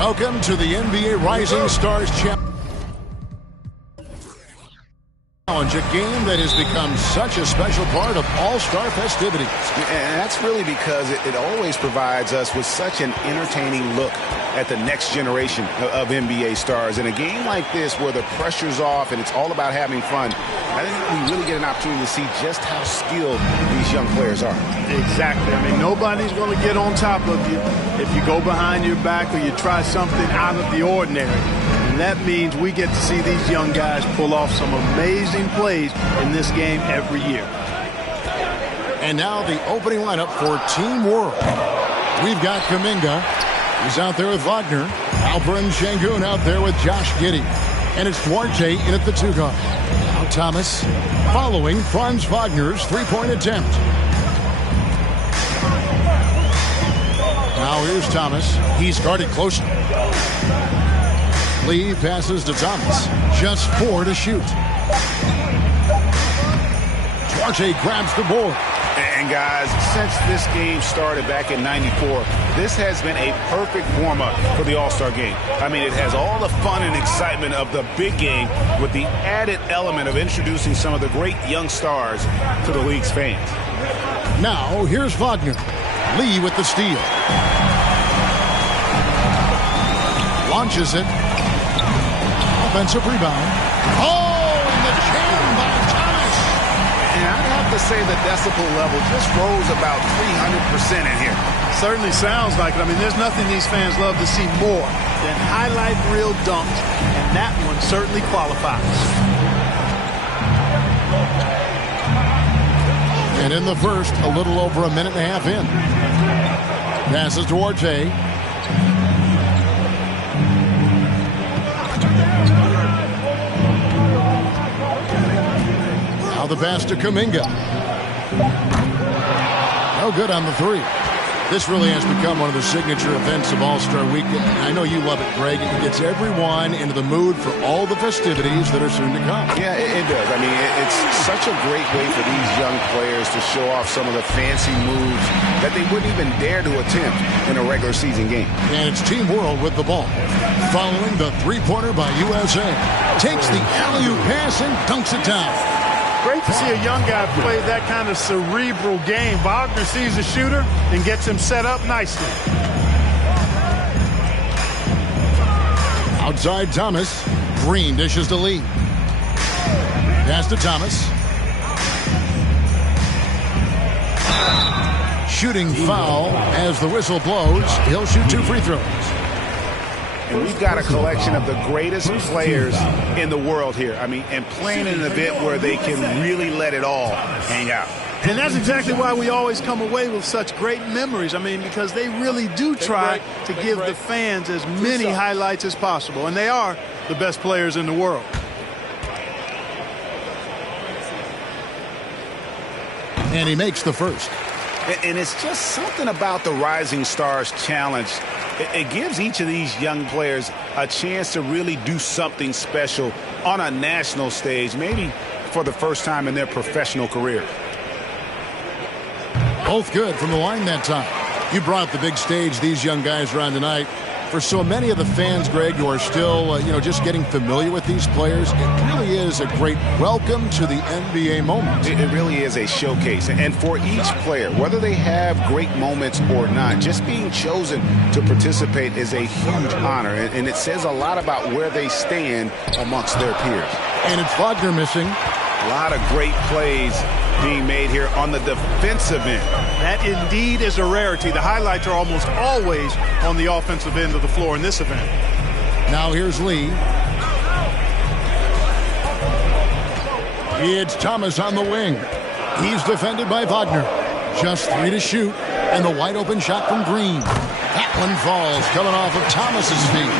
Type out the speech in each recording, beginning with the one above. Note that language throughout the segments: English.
Welcome to the NBA Rising Stars Challenge, a game that has become such a special part of All-Star festivities. And that's really because it always provides us with such an entertaining look at the next generation of NBA stars. In a game like this where the pressure's off and it's all about having fun, I think we really get an opportunity to see just how skilled these young players are. Exactly. I mean, nobody's going to get on top of you if you go behind your back or you try something out of the ordinary. And that means we get to see these young guys pull off some amazing plays in this game every year. And now the opening lineup for Team World. We've got Kuminga. He's out there with Wagner. Alperen Şengün out there with Josh Giddey. And it's Duarte in at the 2 guard. Now Thomas following Franz Wagner's three-point attempt. Now here's Thomas. He's guarded closely. Lee passes to Thomas. Just 4 to shoot. Duarte grabs the board. And guys, since this game started back in '94, this has been a perfect warm-up for the All-Star game. I mean, it has all the fun and excitement of the big game with the added element of introducing some of the great young stars to the league's fans. Now, here's Wagner. Lee with the steal. Launches it. Offensive rebound. Oh, and the jam by Thomas. And I'd have to say the decibel level just rose about 300% in here. Certainly sounds like it. I mean, there's nothing these fans love to see more than highlight reel dunks, and that one certainly qualifies. And in the first, a little over a minute and a half in. Passes to Duarte. Now the pass to Kuminga. No good on the 3. This really has become one of the signature events of All-Star Weekend. I know you love it, Greg. It gets everyone into the mood for all the festivities that are soon to come. Yeah, it does. I mean, it's such a great way for these young players to show off some of the fancy moves that they wouldn't even dare to attempt in a regular season game. And it's Team World with the ball. Following the three-pointer by USA. Takes the alley-oop pass and dunks it down. Great to see a young guy play that kind of cerebral game. Wagner sees a shooter and gets him set up nicely. Outside Thomas. Green dishes to Lee. Pass to Thomas. Shooting foul as the whistle blows. He'll shoot 2 free throws. And we've got a collection of the greatest players in the world here. I mean, and playing in an event where they can really let it all hang out. And that's exactly why we always come away with such great memories. I mean, because they really do try to give the fans as many highlights as possible. And they are the best players in the world. And he makes the first. And it's just something about the Rising Stars Challenge. It gives each of these young players a chance to really do something special on a national stage, maybe for the first time in their professional career. Both good from the line that time. You brought up the big stage these young guys are on tonight. For so many of the fans, Greg, who are still, just getting familiar with these players, it really is a great welcome to the NBA moment. It really is a showcase. And for each player, whether they have great moments or not, just being chosen to participate is a huge honor. And it says a lot about where they stand amongst their peers. And it's Wagner missing. A lot of great plays being made here on the defensive end. That indeed is a rarity. The highlights are almost always on the offensive end of the floor in this event. Now here's Lee. It's Thomas on the wing. He's defended by Wagner. Just 3 to shoot. And the wide open shot from Green. That one falls, coming off of Thomas's feet.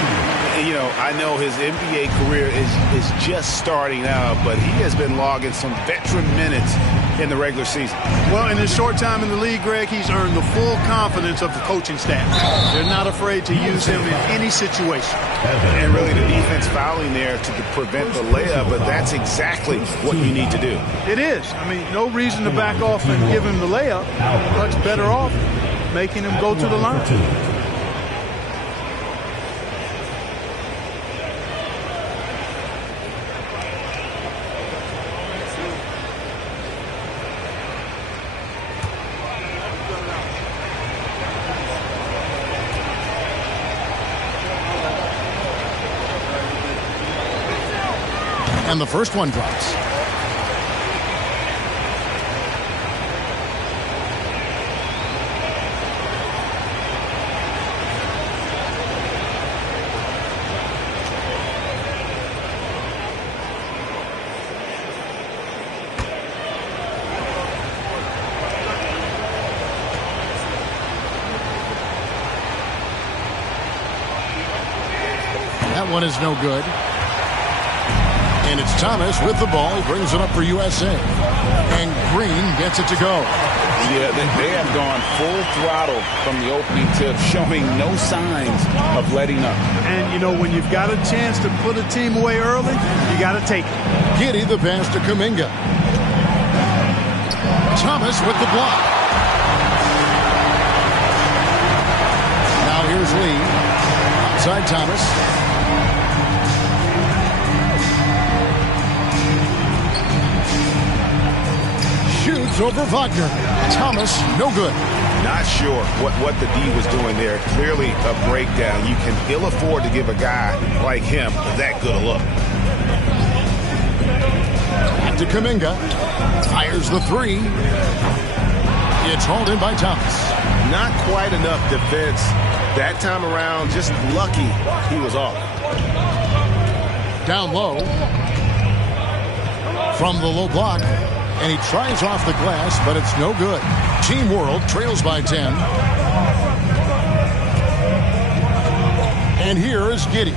You know, I know his NBA career is just starting out, but he has been logging some veteran minutes in the regular season. Well, in his short time in the league, Greg, he's earned the full confidence of the coaching staff. They're not afraid to use him in any situation. And really the defense fouling there to prevent the layup, but that's exactly what you need to do. It is. I mean, no reason to back off and give him the layup. Much better off making him go to the line. And the first one drops. That one is no good. And it's Thomas with the ball. He brings it up for USA. And Green gets it to go. Yeah, they have gone full throttle from the opening tip, showing no signs of letting up. And, you know, when you've got a chance to put a team away early, you got to take it. Giddey the pass to Kuminga. Thomas with the block. Now here's Lee. Outside Thomas. Shoots over Wagner. Thomas, no good. Not sure what the D was doing there. Clearly a breakdown. You can ill afford to give a guy like him that good a look. Back to Kuminga. Fires the three. It's hauled in by Thomas. Not quite enough defense that time around. Just lucky he was off. Down low. From the low block. And he tries off the glass, but it's no good. Team World trails by 10. And here is Giddey.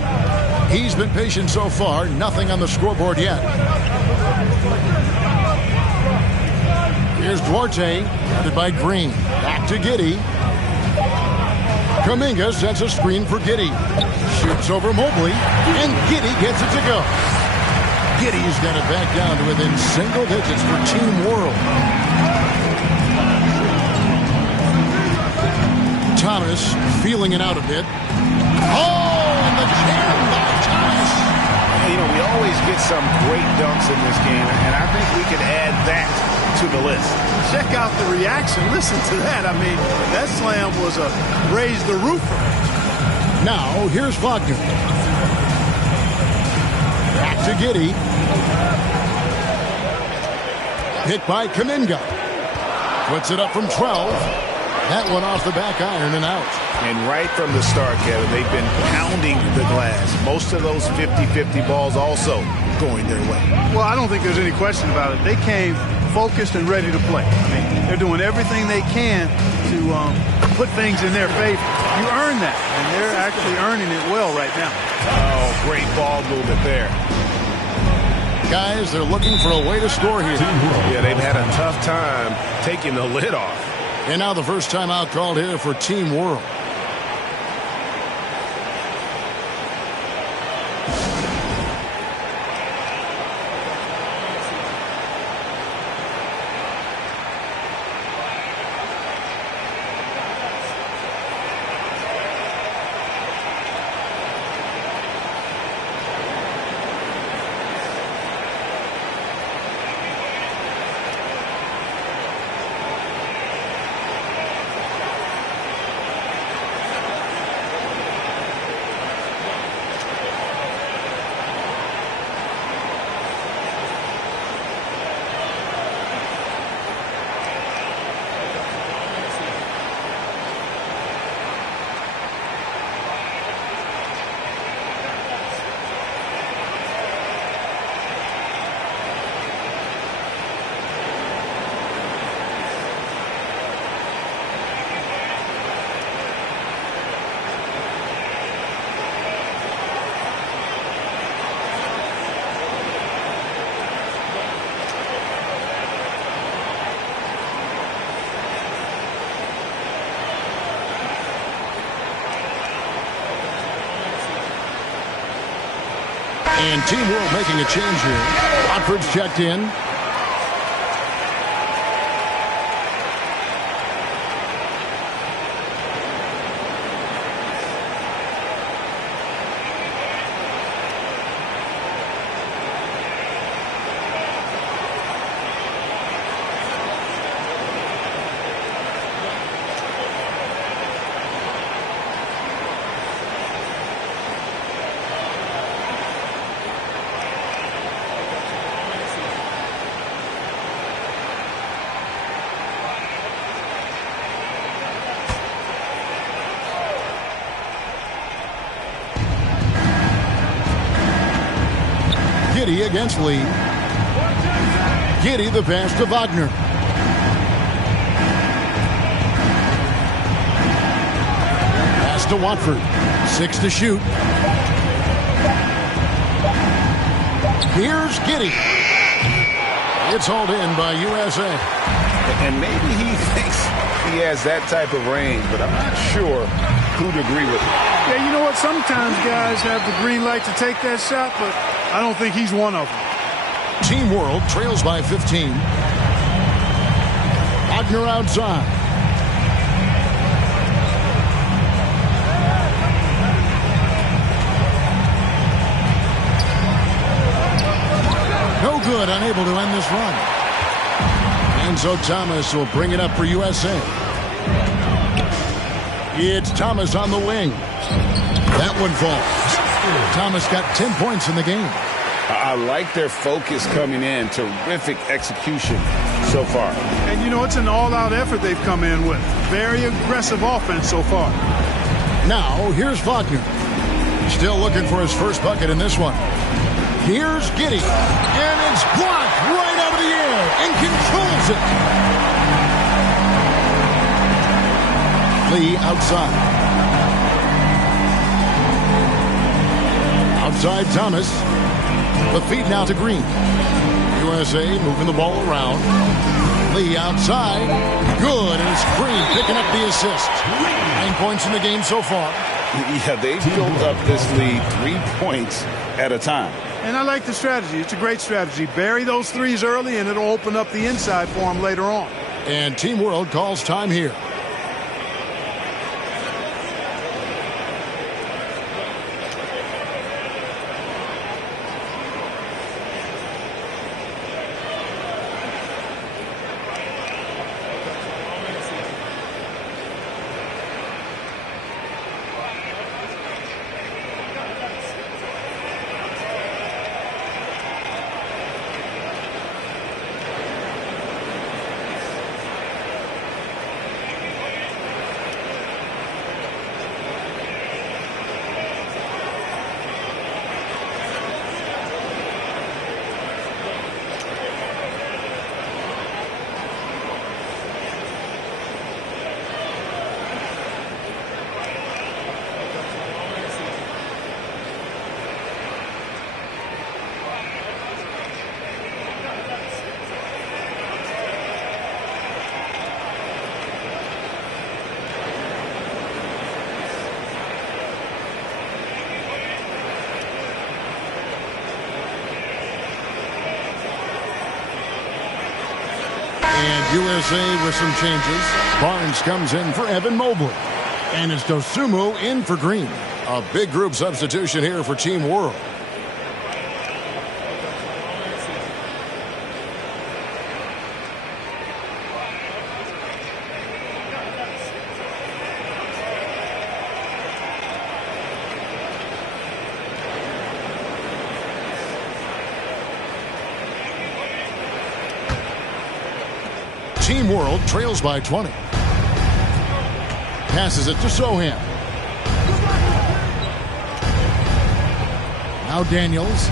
He's been patient so far. Nothing on the scoreboard yet. Here's Duarte, guarded by Green. Back to Giddey. Kuminga sets a screen for Giddey. Shoots over Mobley, and Giddey gets it to go. Giddey's got it back down to within single digits for Team World. Thomas feeling it out a bit. Oh, and the jam by Thomas. You know, we always get some great dunks in this game, and I think we can add that to the list. Check out the reaction. Listen to that. I mean, that slam was a raise the roofer. Now, here's Wagner. Back to Giddey. Hit by Kuminga. Puts it up from 12. That one off the back iron and out. And right from the start, Kevin, they've been pounding the glass. Most of those 50-50 balls also going their way. Well, I don't think there's any question about it. They came focused and ready to play. I mean, they're doing everything they can to put things in their favor. You earn that, and they're actually earning it well right now. Oh, great ball movement there. Guys, they're looking for a way to score here. Yeah, they've had a tough time taking the lid off. And now the first timeout called here for Team World. And Team World making a change here. Watford's checked in. Giddey against Lee. Giddey the pass to Wagner. Pass to Watford. 6 to shoot. Here's Giddey. It's hauled in by USA. And maybe he thinks he has that type of range, but I'm not sure who'd agree with it. Yeah, you know what? Sometimes guys have the green light to take that shot, but I don't think he's one of them. Team World trails by 15. Wagner outside. No good, unable to end this run. And so Thomas will bring it up for USA. It's Thomas on the wing. That one falls. Thomas got 10 points in the game. I like their focus coming in. Terrific execution so far. And, you know, it's an all-out effort they've come in with. Very aggressive offense so far. Now, here's Wagner. Still looking for his first bucket in this one. Here's Giddey. And it's blocked right out of the air and controls it. Lee outside. Outside Thomas. The feed now to Green. USA moving the ball around. Lee outside. Good, and it's Green picking up the assist. 9 points in the game so far. Yeah, they've built up this lead 3 points at a time. And I like the strategy. It's a great strategy. Bury those threes early, and it'll open up the inside for them later on. And Team World calls time here. And USA with some changes. Barnes comes in for Evan Mobley. And it's Dosunmu in for Green. A big group substitution here for Team World. Team World trails by 20. Passes it to Sohan. Now Daniels.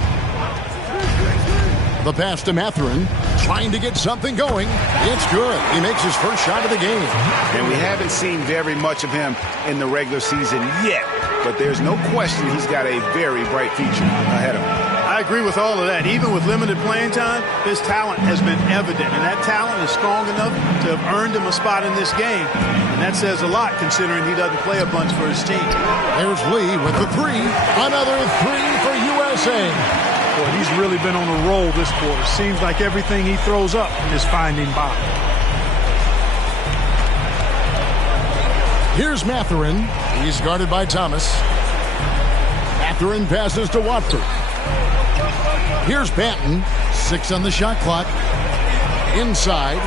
The pass to Mathurin. Trying to get something going. It's good. He makes his first shot of the game. And we haven't seen very much of him in the regular season yet. But there's no question he's got a very bright future ahead of him. I agree with all of that. Even with limited playing time, his talent has been evident. And that talent is strong enough to have earned him a spot in this game. And that says a lot considering he doesn't play a bunch for his team. There's Lee with the three. Another three for USA. Boy, he's really been on a roll this quarter. Seems like everything he throws up is finding bottom. Here's Mathurin. He's guarded by Thomas. Mathurin passes to Watford. Here's Banton. 6 on the shot clock. Inside.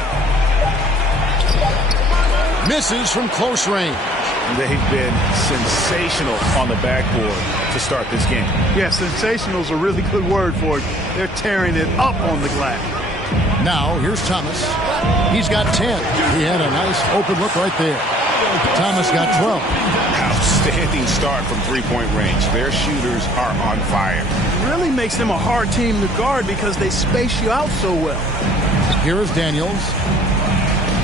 Misses from close range. They've been sensational on the backboard to start this game. Yeah, sensational is a really good word for it. They're tearing it up on the glass. Now, here's Thomas. He's got 10. He had a nice open look right there. Thomas got 12. outstanding start from three-point range. Their shooters are on fire. It really makes them a hard team to guard because they space you out so well. Here is Daniels.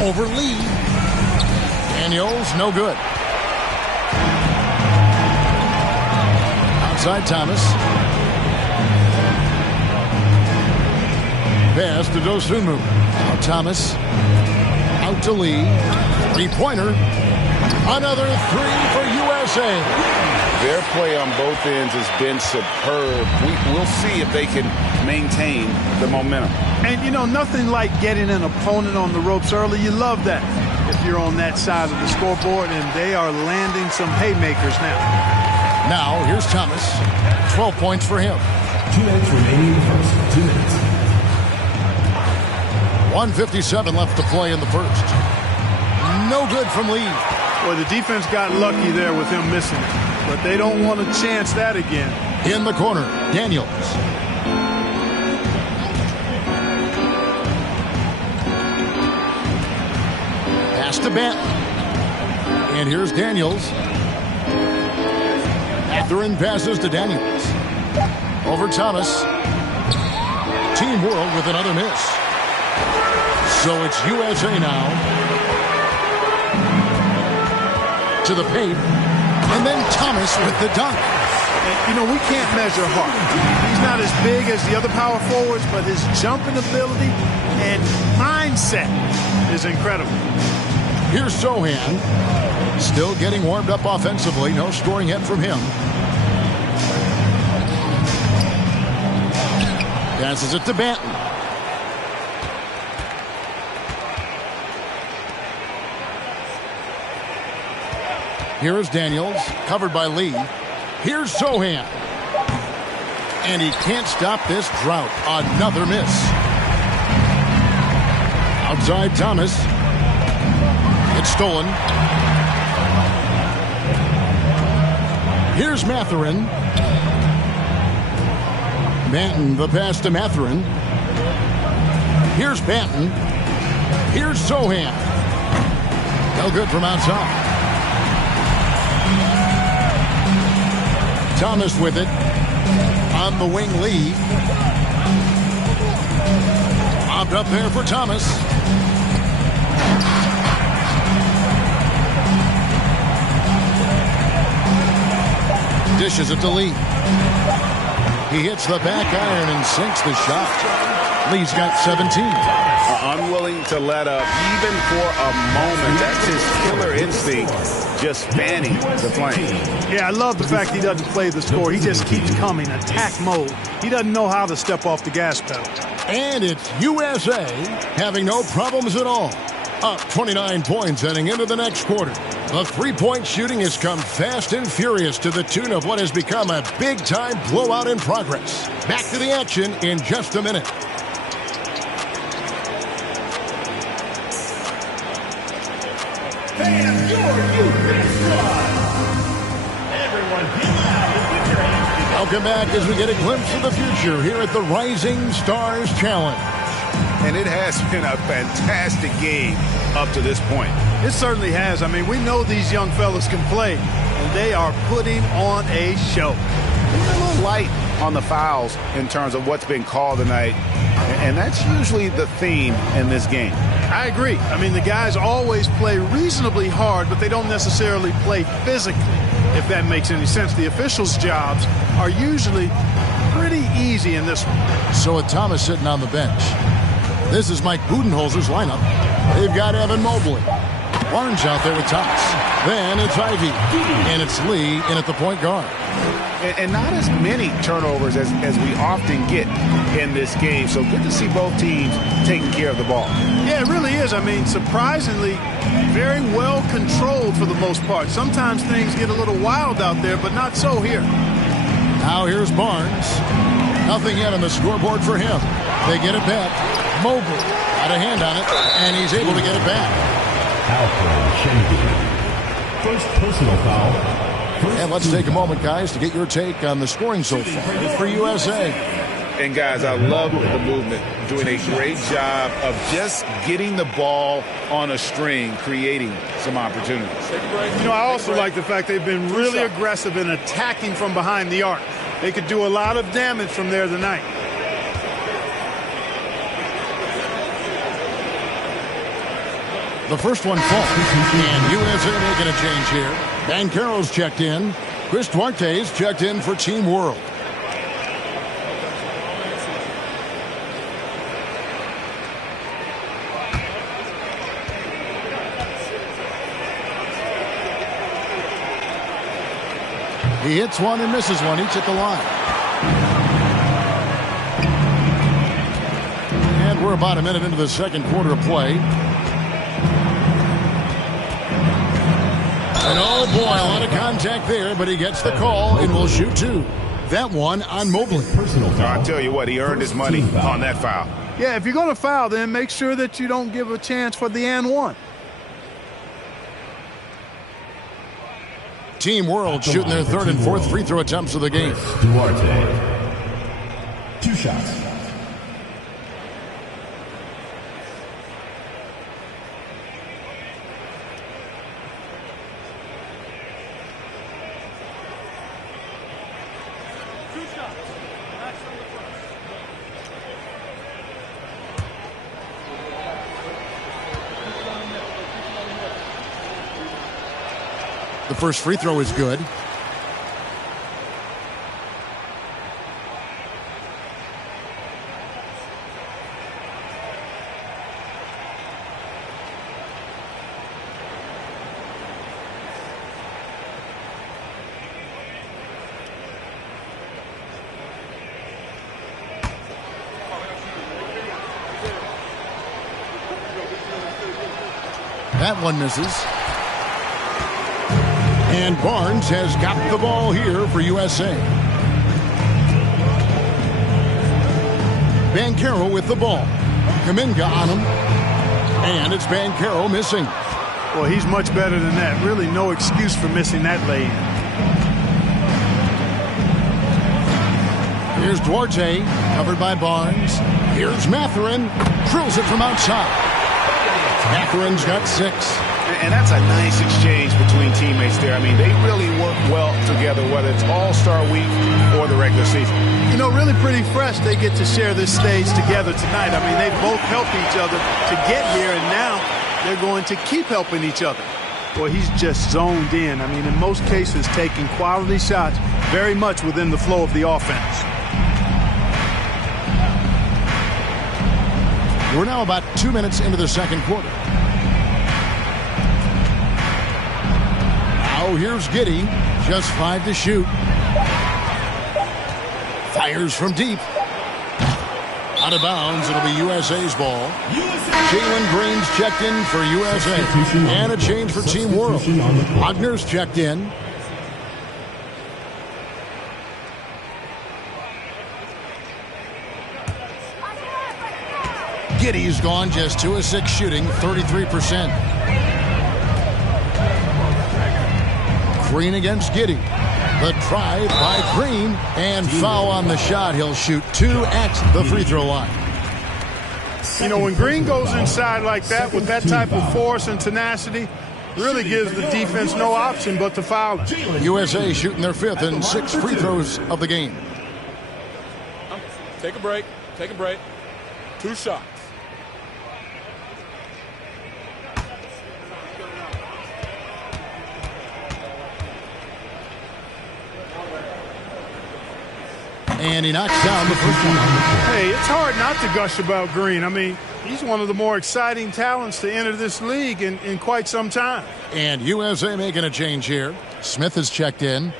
Over Lee. Daniels, no good. Outside Thomas. Pass to Dosunmu. Now Thomas. Out to Lee. Three-pointer. Another three for USA. Their play on both ends has been superb. We'll see if they can maintain the momentum. And, you know, nothing like getting an opponent on the ropes early. You love that if you're on that side of the scoreboard, and they are landing some haymakers now. Now, here's Thomas. 12 points for him. 2 minutes remaining in the first. 2 minutes. 1:57 left to play in the first. No good from Lee. Well, the defense got lucky there with him missing it, but they don't want to chance that again. In the corner, Daniels. Pass to Benton. And here's Daniels. Mathurin passes to Daniels. Over Thomas. Team World with another miss. So it's USA now. To the paint, and then Thomas with the dunk. And, you know, we can't measure Hart. He's not as big as the other power forwards, but his jumping ability and mindset is incredible. Here's Sohan, still getting warmed up offensively. No scoring yet from him. Passes it to Banton. Here is Daniels, covered by Lee. Here's Sohan. And he can't stop this drought. Another miss. Outside Thomas. It's stolen. Here's Mathurin. Banton, the pass to Mathurin. Here's Banton. Here's Sohan. No good from outside. Thomas with it. On the wing, Lee. Bobbed up there for Thomas. Dishes it to Lee. He hits the back iron and sinks the shot. Lee's got 17. Unwilling to let up even for a moment. That's his killer instinct, just fanning the flame. Yeah, I love the fact he doesn't play the score. He just keeps coming, attack mode. He doesn't know how to step off the gas pedal. And it's USA having no problems at all. Up 29 points heading into the next quarter. The three-point shooting has come fast and furious to the tune of what has become a big-time blowout in progress. Back to the action in just a minute. Fans, your youth squad. Everyone, get loud and put your hands together. Welcome back as we get a glimpse of the future here at the Rising Stars Challenge. And it has been a fantastic game up to this point. It certainly has. I mean, we know these young fellas can play, and they are putting on a show. They're a little light on the fouls in terms of what's been called tonight, and that's usually the theme in this game. I agree. I mean, the guys always play reasonably hard, but they don't necessarily play physically, if that makes any sense. The officials' jobs are usually pretty easy in this one. So with Thomas sitting on the bench, this is Mike Budenholzer's lineup. They've got Evan Mobley. Barnes out there with Thomas. Then it's Ivy. And it's Lee in at the point guard. And not as many turnovers as we often get in this game. So good to see both teams taking care of the ball. Yeah, it really is. I mean, surprisingly, very well controlled for the most part. Sometimes things get a little wild out there, but not so here. Now here's Barnes. Nothing yet on the scoreboard for him. They get it back. Mobley got a hand on it, and he's able to get it back. First personal foul. And let's take a moment, guys, to get your take on the scoring so far for USA. And, guys, I love the movement, doing a great job of just getting the ball on a string, creating some opportunities. You know, I also like the fact they've been really aggressive in attacking from behind the arc. They could do a lot of damage from there tonight. The first one falls, and USA making a change here. Banchero's checked in. Chris Duarte's checked in for Team World. He hits one and misses one, each at the line. And we're about a minute into the second quarter of play. And oh boy, a lot of contact there, but he gets the call and will shoot two. That one on Mobley. I'll tell you what, he earned his money on that foul. Yeah, if you're going to foul, then make sure that you don't give a chance for the and one. Team World shooting their third and fourth free throw attempts of the game. Duarte. 2 shots. The first free throw is good. That one misses. And Barnes has got the ball here for USA. Banchero with the ball. Kuminga on him. And it's Banchero missing. Well, he's much better than that. Really no excuse for missing that lane. Here's Duarte, covered by Barnes. Here's Mathurin. Drills it from outside. Mathurin's got 6. And that's a nice exchange between teammates there. I mean, they really work well together, whether it's All-Star Week or the regular season. You know, really pretty fresh they get to share this stage together tonight. I mean, they both helped each other to get here, and now they're going to keep helping each other. Boy, he's just zoned in. I mean, in most cases, taking quality shots very much within the flow of the offense. We're now about 2 minutes into the second quarter. Now here's Giddey. Just 5 to shoot. Fires from deep. Out of bounds. It'll be USA's ball. Jalen Green's checked in for USA. And a change for Team World. Wagner's checked in. Giddey's gone just 2 of 6 shooting, 33%. Green against Giddey. The try by Green, and foul on the shot. He'll shoot 2 at the free throw line. You know, when Green goes inside like that with that type of force and tenacity, really gives the defense no option but to foul him. USA shooting their 5th and 6th free throws of the game. Take a break. Take a break. 2 shots. And he knocks down the first one. Hey, it's hard not to gush about Green. I mean, he's one of the more exciting talents to enter this league in quite some time. And USA making a change here. Smith is checked in.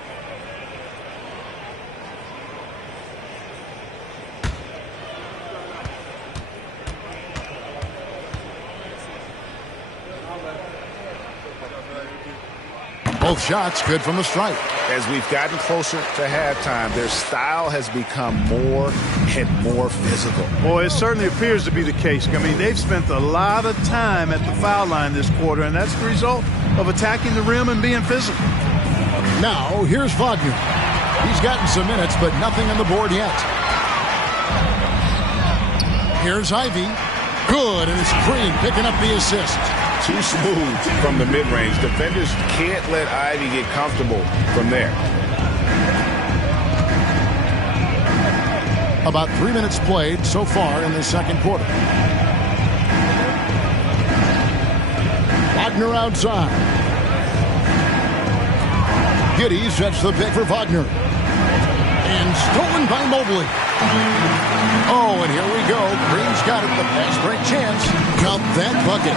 Both shots good from the stripe. As we've gotten closer to halftime, their style has become more and more physical. Boy, it certainly appears to be the case. I mean, they've spent a lot of time at the foul line this quarter, and that's the result of attacking the rim and being physical. Now, here's Wagner. He's gotten some minutes, but nothing on the board yet. Here's Ivy. Good, and it's Green picking up the assist. Too smooth from the mid-range. Defenders can't let Ivy get comfortable from there. About 3 minutes played so far in the second quarter. Wagner outside. Giddey sets the pick for Wagner. And stolen by Mobley. Oh, and here we go. Green's got it. The fast break chance. Count that bucket.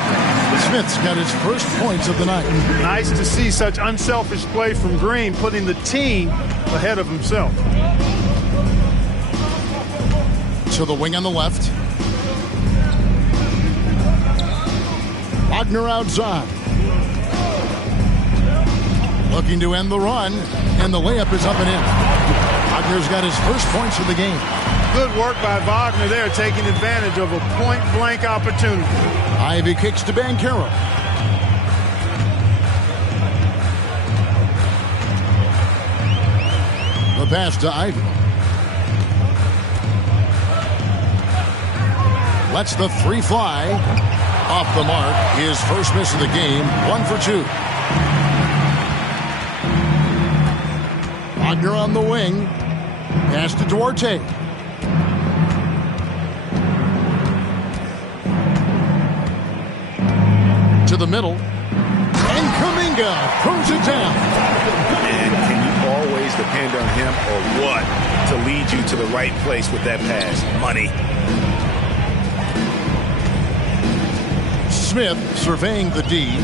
Smith's got his first points of the night. Nice to see such unselfish play from Green, putting the team ahead of himself. To the wing on the left. Wagner outside. Looking to end the run, and the layup is up and in. Wagner's got his first points of the game. Good work by Wagner there, taking advantage of a point-blank opportunity. Ivy kicks to Banchero. The pass to Ivy. Lets the three fly. Off the mark. His first miss of the game. 1 for 2. Wagner on the wing. Pass to Duarte. To the middle. And Kuminga throws it down. And can you always depend on him or what to lead you to the right place with that pass? Money. Smith surveying the D.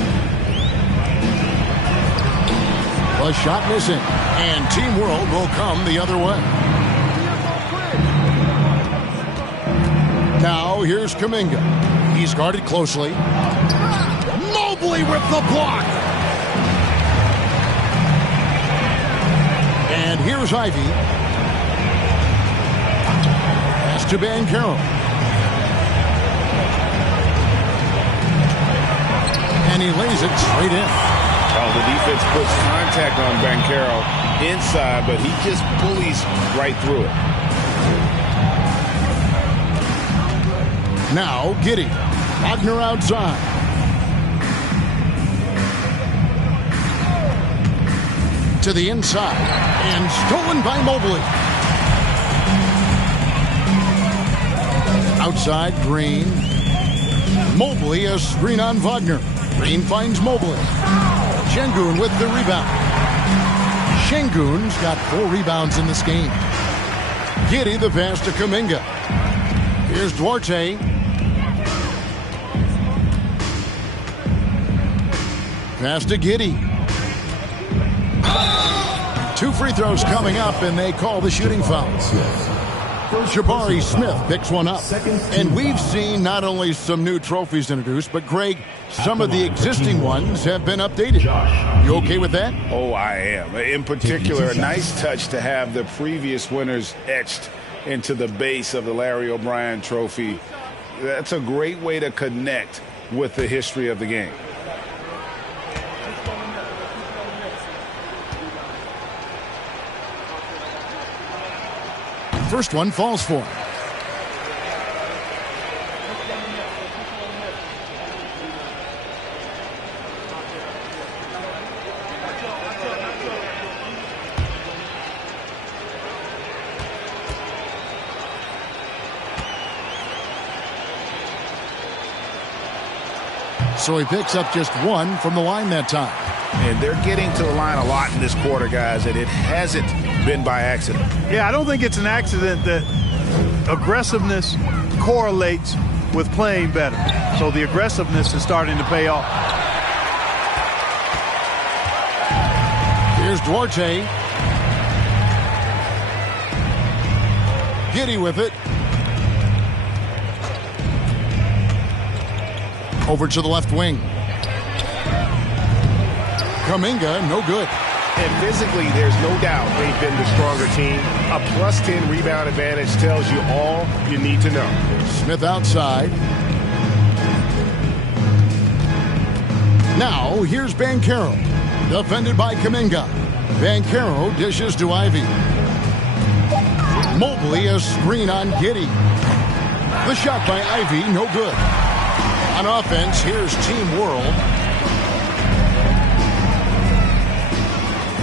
A shot missing. And Team World will come the other way. Now here's Kuminga. He's guarded closely. Mobley with the block. And here's Ivy. Pass to Banchero. And he lays it straight in. Oh, the defense puts contact on Banchero inside, but he just bullies right through it. Now Giddey. Wagner outside. To the inside. And stolen by Mobley. Outside Green. Mobley a screen on Wagner. Green finds Mobley. Şengün with the rebound. Şengün's got 4 rebounds in this game. Giddey the pass to Kuminga. Here's Duarte. Pass to Giddey. 2 free throws coming up, and they call the shooting foul. Jabari Smith picks one up. And we've seen not only some new trophies introduced, but Greg, some of the existing ones have been updated. You okay with that? Oh, I am. In particular, a nice touch to have the previous winners etched into the base of the Larry O'Brien trophy. That's a great way to connect with the history of the game. First one falls for him. So he picks up just 1 from the line that time. And they're getting to the line a lot in this quarter, guys, and it hasn't been by accident. Yeah, I don't think it's an accident that aggressiveness correlates with playing better. So the aggressiveness is starting to pay off. Here's Duarte. Giddey with it. Over to the left wing. Kuminga, no good. And physically, there's no doubt they've been the stronger team. A plus 10 rebound advantage tells you all you need to know. Smith outside. Now, here's Banchero. Defended by Kuminga. Banchero dishes to Ivy. Mobley a screen on Giddey. The shot by Ivy, no good. On offense, here's Team World.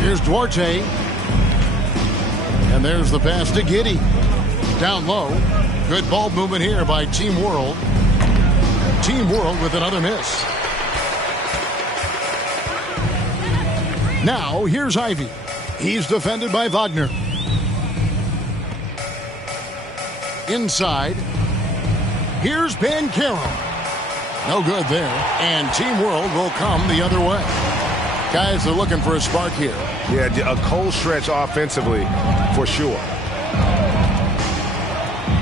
Here's Duarte. And there's the pass to Giddey. Down low. Good ball movement here by Team World. Team World with another miss. Now, here's Ivy. He's defended by Wagner. Inside. Here's Bancaro. No good there. And Team World will come the other way. Guys are looking for a spark here. Yeah, a cold stretch offensively for sure.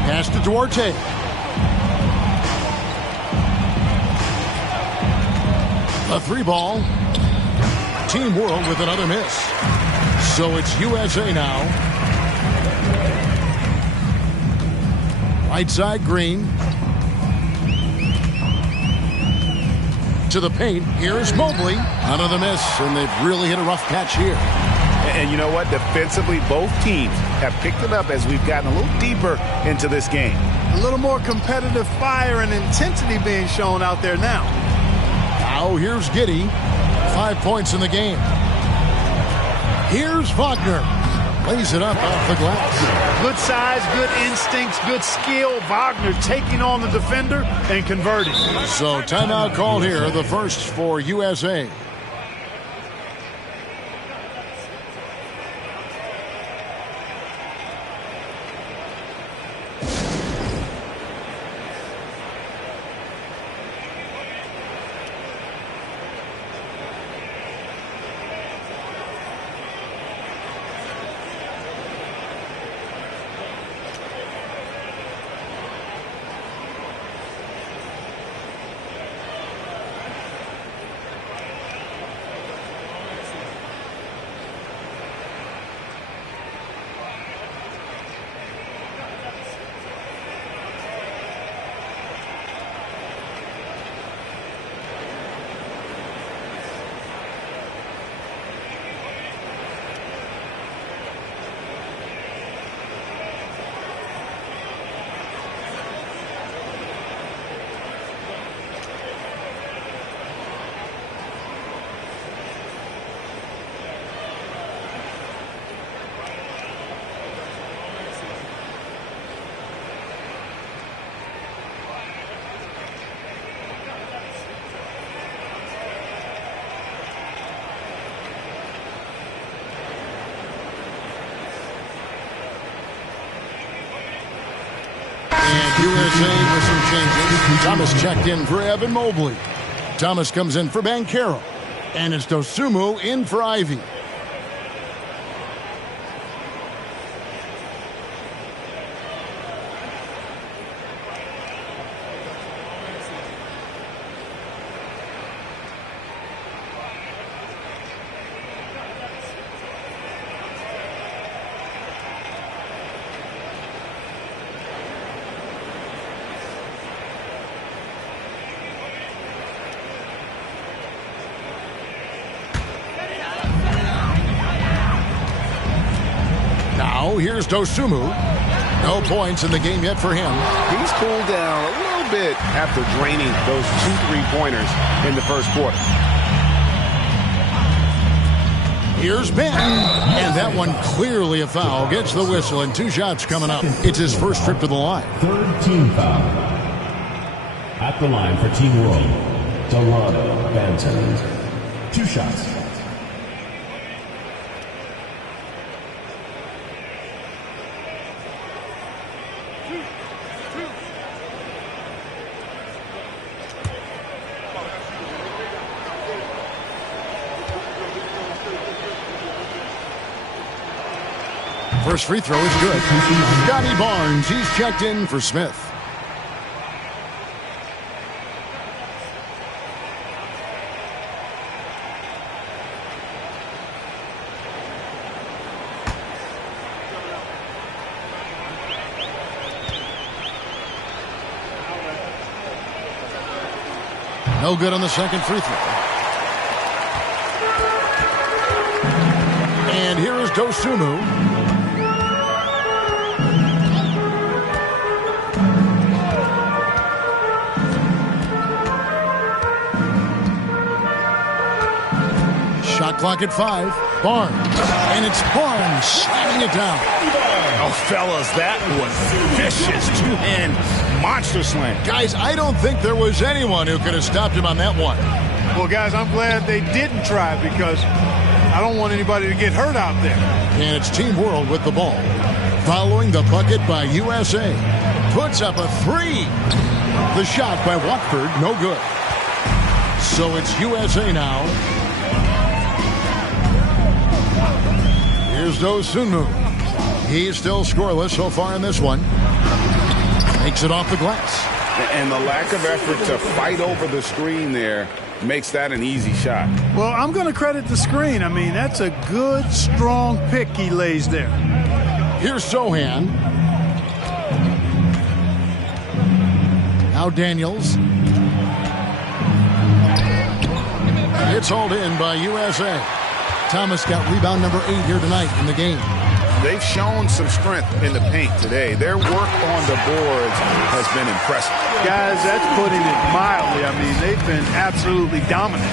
Pass to Duarte. A 3-ball. Team World with another miss. So it's USA now. Right side, Green. To the paint. Here's Mobley. Another miss, and they've really hit a rough patch here. And you know what? Defensively, both teams have picked it up as we've gotten a little deeper into this game. A little more competitive fire and intensity being shown out there now. Now here's Giddey. 5 points in the game. Here's Wagner. Lays it up off the glass. Good size, good instincts, good skill. Wagner taking on the defender and converting. So timeout called here, the first for USA. USA with some changes. Thomas checked in for Evan Mobley. Thomas comes in for Bancaro. And it's Dosunmu in for Ivy. Here's Dosunmu. No points in the game yet for him. He's cooled down a little bit after draining those 2 3-pointers in the first quarter. Here's Benton. And that one clearly a foul. Gets the whistle and 2 shots coming up. It's his first trip to the line. Third team foul. At the line for Team World, Delano Banton. 2 shots. First free throw is good. Scotty Barnes, he's checked in for Smith. No good on the second free throw. And here is Dosunmu. Shot clock at 5. Barnes. And it's Barnes slamming it down. Oh, fellas, that was vicious. Two-hand monster slam. Guys, I don't think there was anyone who could have stopped him on that one. Well, guys, I'm glad they didn't try because I don't want anybody to get hurt out there. And it's Team World with the ball. Following the bucket by USA. Puts up a 3. The shot by Watford, no good. So it's USA now. Here's Dosunmu. He's still scoreless so far in this one. Makes it off the glass. And the lack of effort to fight over the screen there makes that an easy shot. Well, I'm going to credit the screen. I mean, that's a good, strong pick he lays there. Here's Sohan. Now Daniels. It's hauled in by USA. Thomas got rebound number 8 here tonight in the game. They've shown some strength in the paint today. Their work on the boards has been impressive. Guys, that's putting it mildly. I mean, they've been absolutely dominant.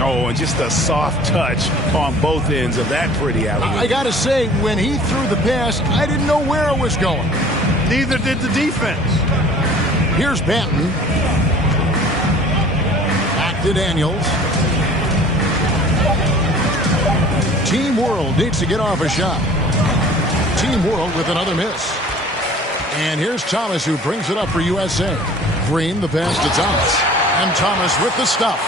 Oh, and just a soft touch on both ends of that pretty alley. I got to say, when he threw the pass, I didn't know where it was going. Neither did the defense. Here's Banton. Back to Daniels. Team World needs to get off a shot. Team World with another miss. And here's Thomas who brings it up for USA. Green the pass to Thomas. And Thomas with the stuff.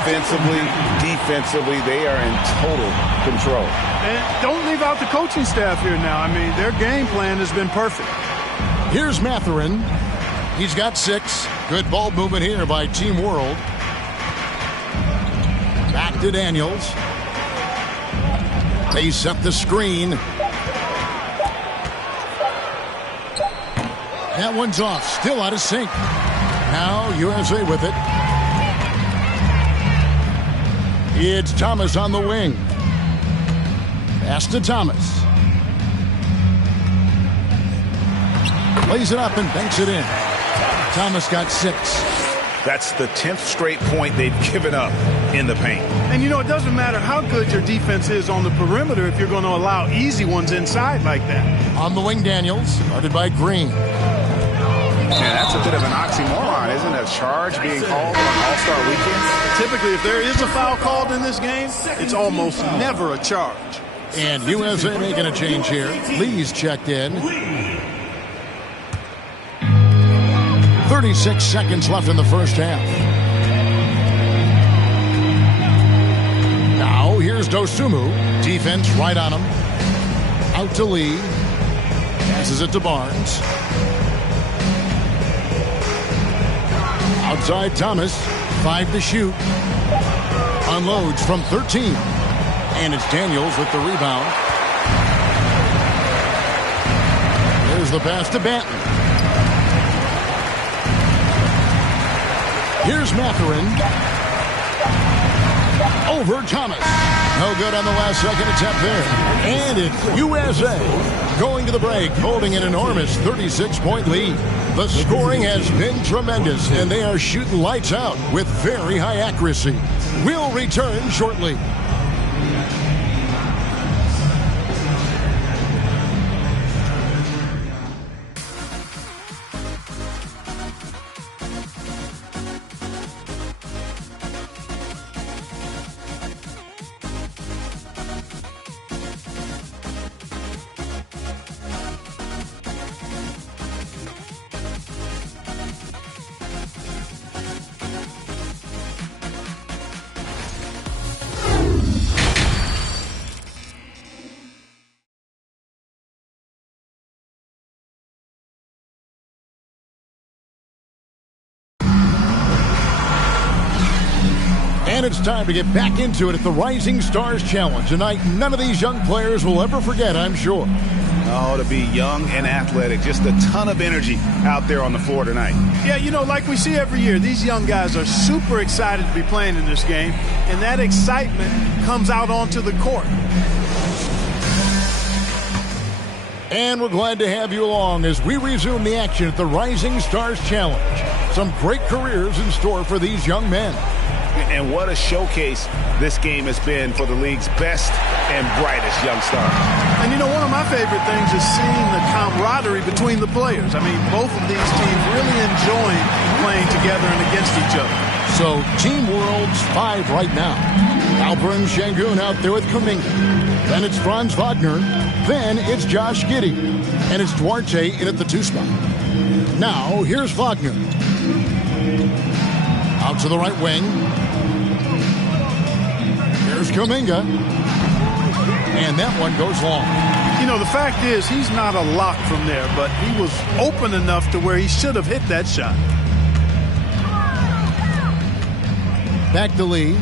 Offensively, defensively, they are in total control. And don't leave out the coaching staff here now. I mean, their game plan has been perfect. Here's Mathurin. He's got 6. Good ball movement here by Team World. Back to Daniels. They set the screen. That one's off. Still out of sync. Now USA with it. It's Thomas on the wing. Pass to Thomas. Plays it up and banks it in. Thomas got 6. That's the 10th straight point they've given up in the paint. And, you know, it doesn't matter how good your defense is on the perimeter if you're going to allow easy ones inside like that. On the wing, Daniels, guarded by Green. Yeah, that's a bit of an oxymoron, isn't it? A charge being called on All Star Weekend. Typically, if there is a foul called in this game, it's almost never a charge. And USA making a change here. Lee's checked in. 36 seconds left in the first half. Now here's Dosunmu. Defense right on him. Out to Lee. Passes it to Barnes. Outside Thomas. 5 to shoot. Unloads from 13. And it's Daniels with the rebound. There's the pass to Banton. Here's Mathurin. Over Thomas. No good on the last second attempt there. And it's USA going to the break, holding an enormous 36-point lead. The scoring has been tremendous, and they are shooting lights out with very high accuracy. We'll return shortly. And it's time to get back into it at the Rising Stars Challenge. Tonight, none of these young players will ever forget, I'm sure. Oh, to be young and athletic. Just a ton of energy out there on the floor tonight. Yeah, you know, like we see every year, these young guys are super excited to be playing in this game. And that excitement comes out onto the court. And we're glad to have you along as we resume the action at the Rising Stars Challenge. Some great careers in store for these young men. And what a showcase this game has been for the league's best and brightest young stars. And, you know, one of my favorite things is seeing the camaraderie between the players. I mean, both of these teams really enjoying playing together and against each other. So, Team World's 5 right now. Alperen Sengun out there with Kuminga. Then it's Franz Wagner. Then it's Josh Giddey. And it's Duarte in at the 2 spot. Now, here's Wagner. Out to the right wing. Here's Kuminga. And that one goes long. You know, the fact is, he's not a lock from there, but he was open enough to where he should have hit that shot. Back to Lee.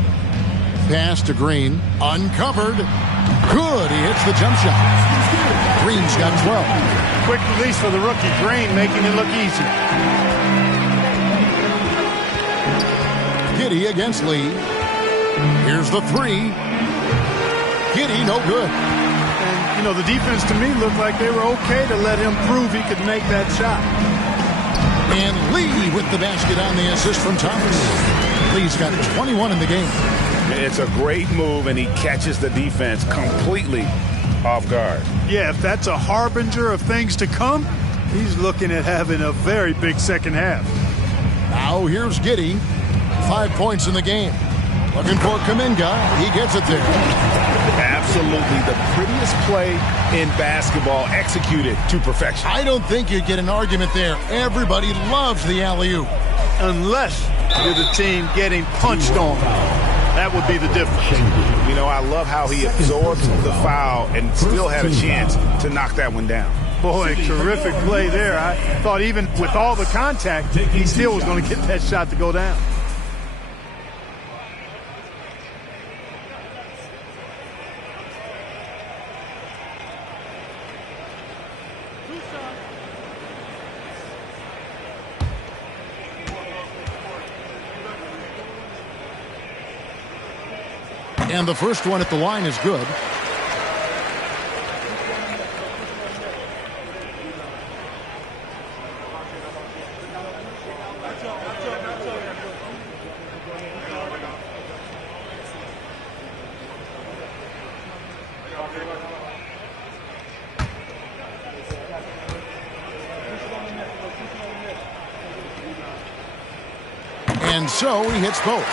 Pass to Green. Uncovered. Good. He hits the jump shot. Green's got 12. Quick release for the rookie Green, making it look easy. Giddey against Lee. Here's the 3. Giddey, no good. And, you know, the defense to me looked like they were okay to let him prove he could make that shot. And Lee with the basket on the assist from Thomas. Lee's got 21 in the game. It's a great move, and he catches the defense completely off guard. Yeah, if that's a harbinger of things to come, he's looking at having a very big second half. Now here's Giddey. 5 points in the game. Looking for Kuminga. He gets it there. Absolutely the prettiest play in basketball, executed to perfection. I don't think you get an argument there. Everybody loves the alley-oop. Unless you're the team getting punched on. That would be the difference. You know, I love how he absorbed the foul and still had a chance to knock that one down. Boy, terrific play there. I thought even with all the contact, he still was going to get that shot to go down. And the first one at the line is good. And so he hits both.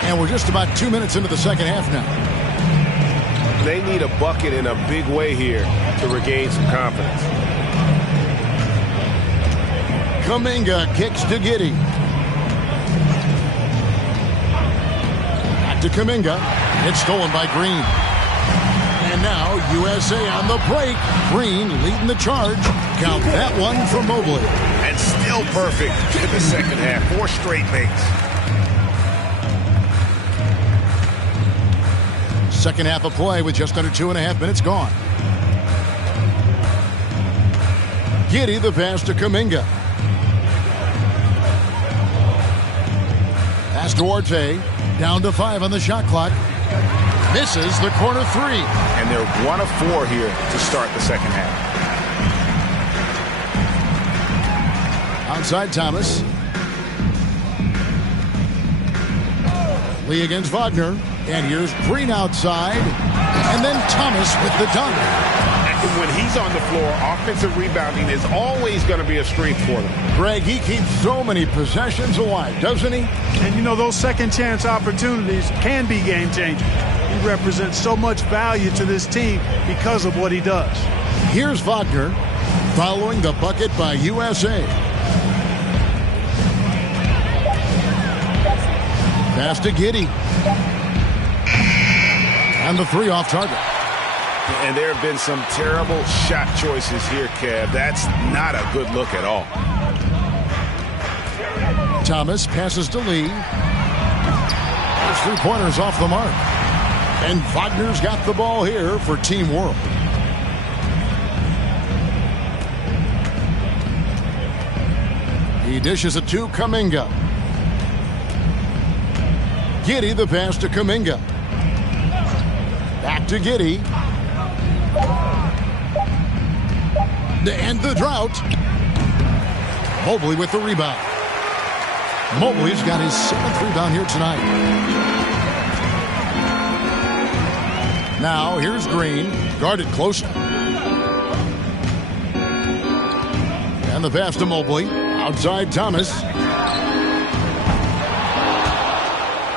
And we're just about 2 minutes into the second half now. They need a bucket in a big way here to regain some confidence. Kuminga kicks to Giddey. Back to Kuminga. It's stolen by Green. And now USA on the break. Green leading the charge. Count that one for Mobley. And still perfect in the second half. 4 straight makes. Second half of play with just under 2.5 minutes gone. Giddey the pass to Kuminga. Pass to Duarte. Down to 5 on the shot clock. Misses the corner 3. And they're 1 of 4 here to start the second half. Outside Thomas. Lee against Wagner. And here's Green outside. And then Thomas with the dunk. And when he's on the floor, offensive rebounding is always going to be a strength for them. Greg, he keeps so many possessions alive, doesn't he? And, you know, those second chance opportunities can be game-changing. He represents so much value to this team because of what he does. Here's Wagner following the bucket by USA. Pass to Giddey. And the 3 off target. And there have been some terrible shot choices here, Kev. That's not a good look at all. Thomas passes to Lee. His 3-pointers off the mark. And Wagner's got the ball here for Team World. He dishes it to Kuminga. Giddey the pass to Kuminga. Back to Giddey. To end the drought. Mobley with the rebound. Mobley's got his 7th rebound here tonight. Now here's Green, guarded closely. And the pass to Mobley. Outside Thomas.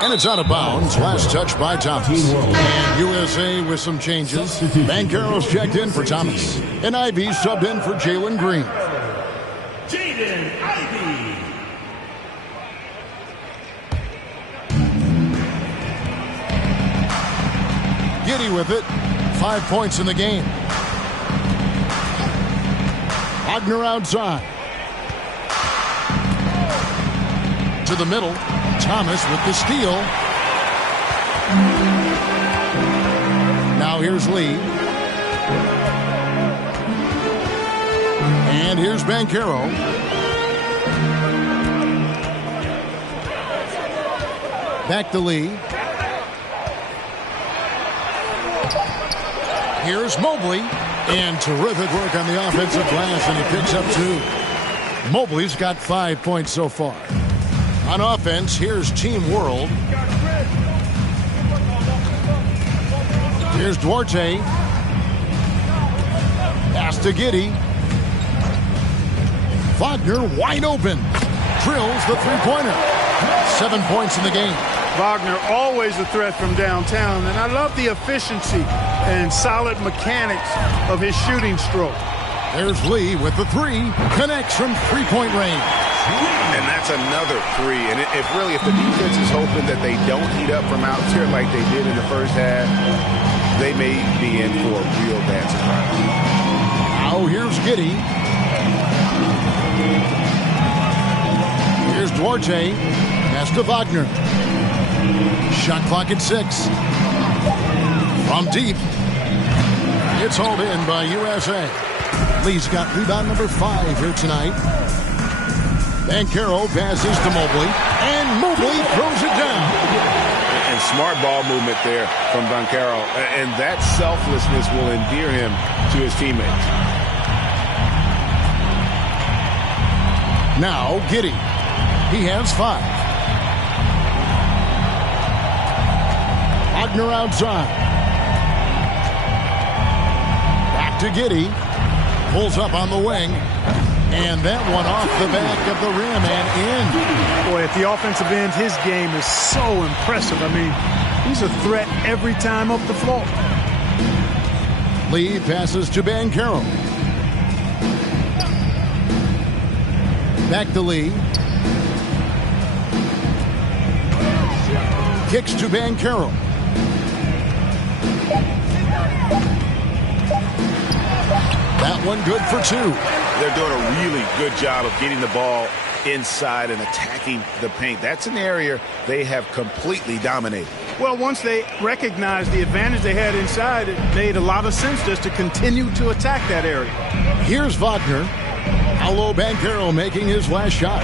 And it's out of bounds. Last touch by Thomas. And USA with some changes. Banchero's checked in for Thomas. And Ivy subbed in for Jalen Green. Ivy. Giddy with it. 5 points in the game. Wagner outside. To the middle. Thomas with the steal. Now here's Lee. And here's Banchero. Back to Lee. Here's Mobley. And terrific work on the offensive glass, and he picks up 2. Mobley's got 5 points so far. On offense, here's Team World. Here's Duarte. Pass to Giddy. Wagner wide open. Drills the three-pointer. 7 points in the game. Wagner always a threat from downtown, and I love the efficiency and solid mechanics of his shooting stroke. There's Lee with the 3. Connects from three-point range. And that's another 3. And if the defense is hoping that they don't heat up from out here like they did in the first half, they may be in for a real bad surprise. Now here's Giddy. Here's Duarte. Pass to Wagner. Shot clock at 6. From deep. It's hauled in by USA. Lee's got rebound number 5 here tonight. Banchero passes to Mobley. And Mobley throws it down. And smart ball movement there from Banchero. And that selflessness will endear him to his teammates. Now Giddy. He has 5. Wagner outside. Back to Giddy. Pulls up on the wing. And that one off the back of the rim and in. Boy, at the offensive end, his game is so impressive. I mean, he's a threat every time up the floor. Lee passes to Banchero. Back to Lee. Kicks to Banchero. That one good for 2. They're doing a really good job of getting the ball inside and attacking the paint. That's an area they have completely dominated. Well, once they recognized the advantage they had inside, it made a lot of sense just to continue to attack that area. Here's Wagner. Paolo Banchero making his last shot.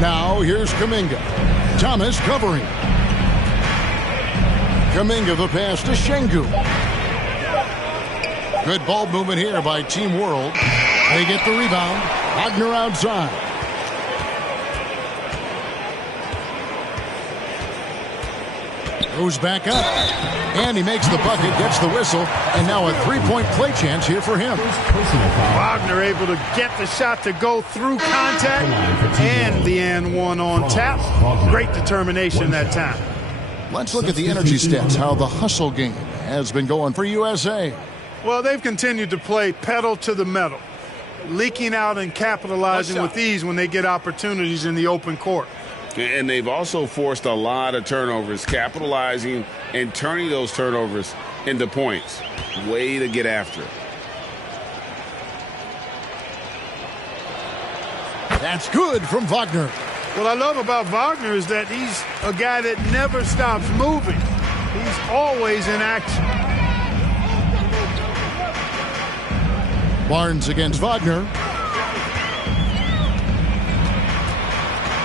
Now here's Kuminga. Thomas covering. Kuminga the pass to Şengün. Good ball movement here by Team World. They get the rebound. Wagner outside. Goes back up. And he makes the bucket, gets the whistle, and now a three-point play chance here for him. Wagner able to get the shot to go through contact and the and one on tap. Great determination that time. Let's look at the energy stats, how the hustle game has been going for USA. Well, they've continued to play pedal to the metal, leaking out and capitalizing with ease when they get opportunities in the open court. And they've also forced a lot of turnovers, capitalizing and turning those turnovers into points. Way to get after it. That's good from Wagner. What I love about Wagner is that he's a guy that never stops moving. He's always in action. Barnes against Wagner.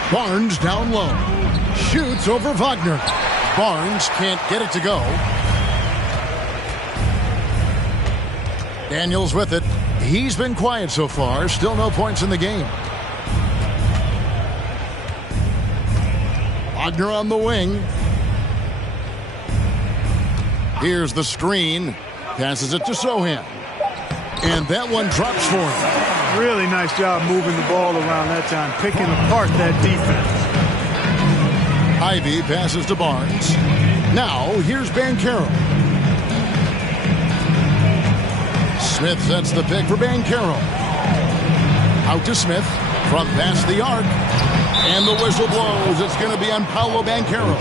Barnes down low. Shoots over Wagner. Barnes can't get it to go. Daniels with it. He's been quiet so far. Still no points in the game. Wagner on the wing. Here's the screen. Passes it to Sohan. And that one drops for him. Really nice job moving the ball around that time, picking apart that defense. Ivy passes to Barnes. Now, here's Banchero. Smith sets the pick for Banchero. Out to Smith. Front past the arc. And the whistle blows. It's going to be on Paolo Banchero.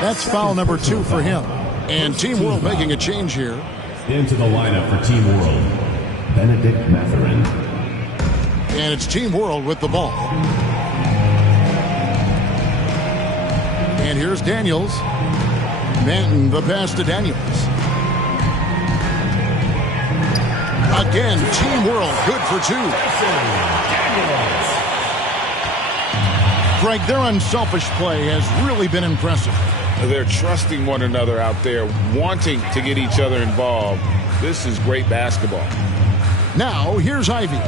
That's foul number 2 for him. And Team World making a change here. Into the lineup for Team World, Benedict Mathurin. And it's Team World with the ball. And here's Daniels. Manton, the pass to Daniels. Again, Team World good for 2. Greg, their unselfish play has really been impressive. They're trusting one another out there, wanting to get each other involved. This is great basketball. Now, here's Ivy.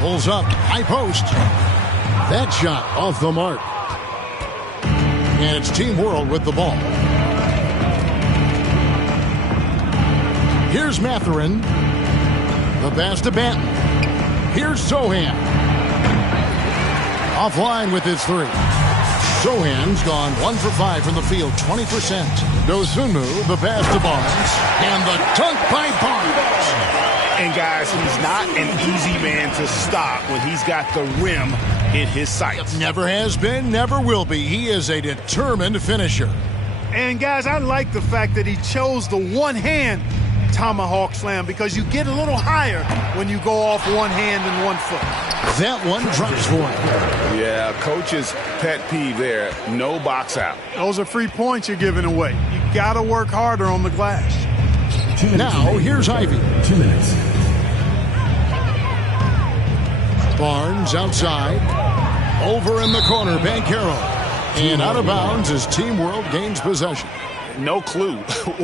Pulls up, high post. That shot off the mark. And it's Team World with the ball. Here's Mathurin. The pass to Banton. Here's Sohan. Offline with his 3. Sohan's gone 1 for 5 from the field, 20%. Dosunmu, the pass to Barnes, and the dunk by Barnes. And guys, he's not an easy man to stop when he's got the rim in his sights. Never has been, never will be. He is a determined finisher. And guys, I like the fact that he chose the one-hand tomahawk slam because you get a little higher when you go off one hand and 1 foot. That one drops for him. Yeah, coach's pet peeve there. No box out. Those are free points you're giving away. You got to work harder on the glass. Now, here's Ivy. 2 minutes. Barnes outside. Over in the corner, Banchero. And out of bounds as Team World gains possession. No clue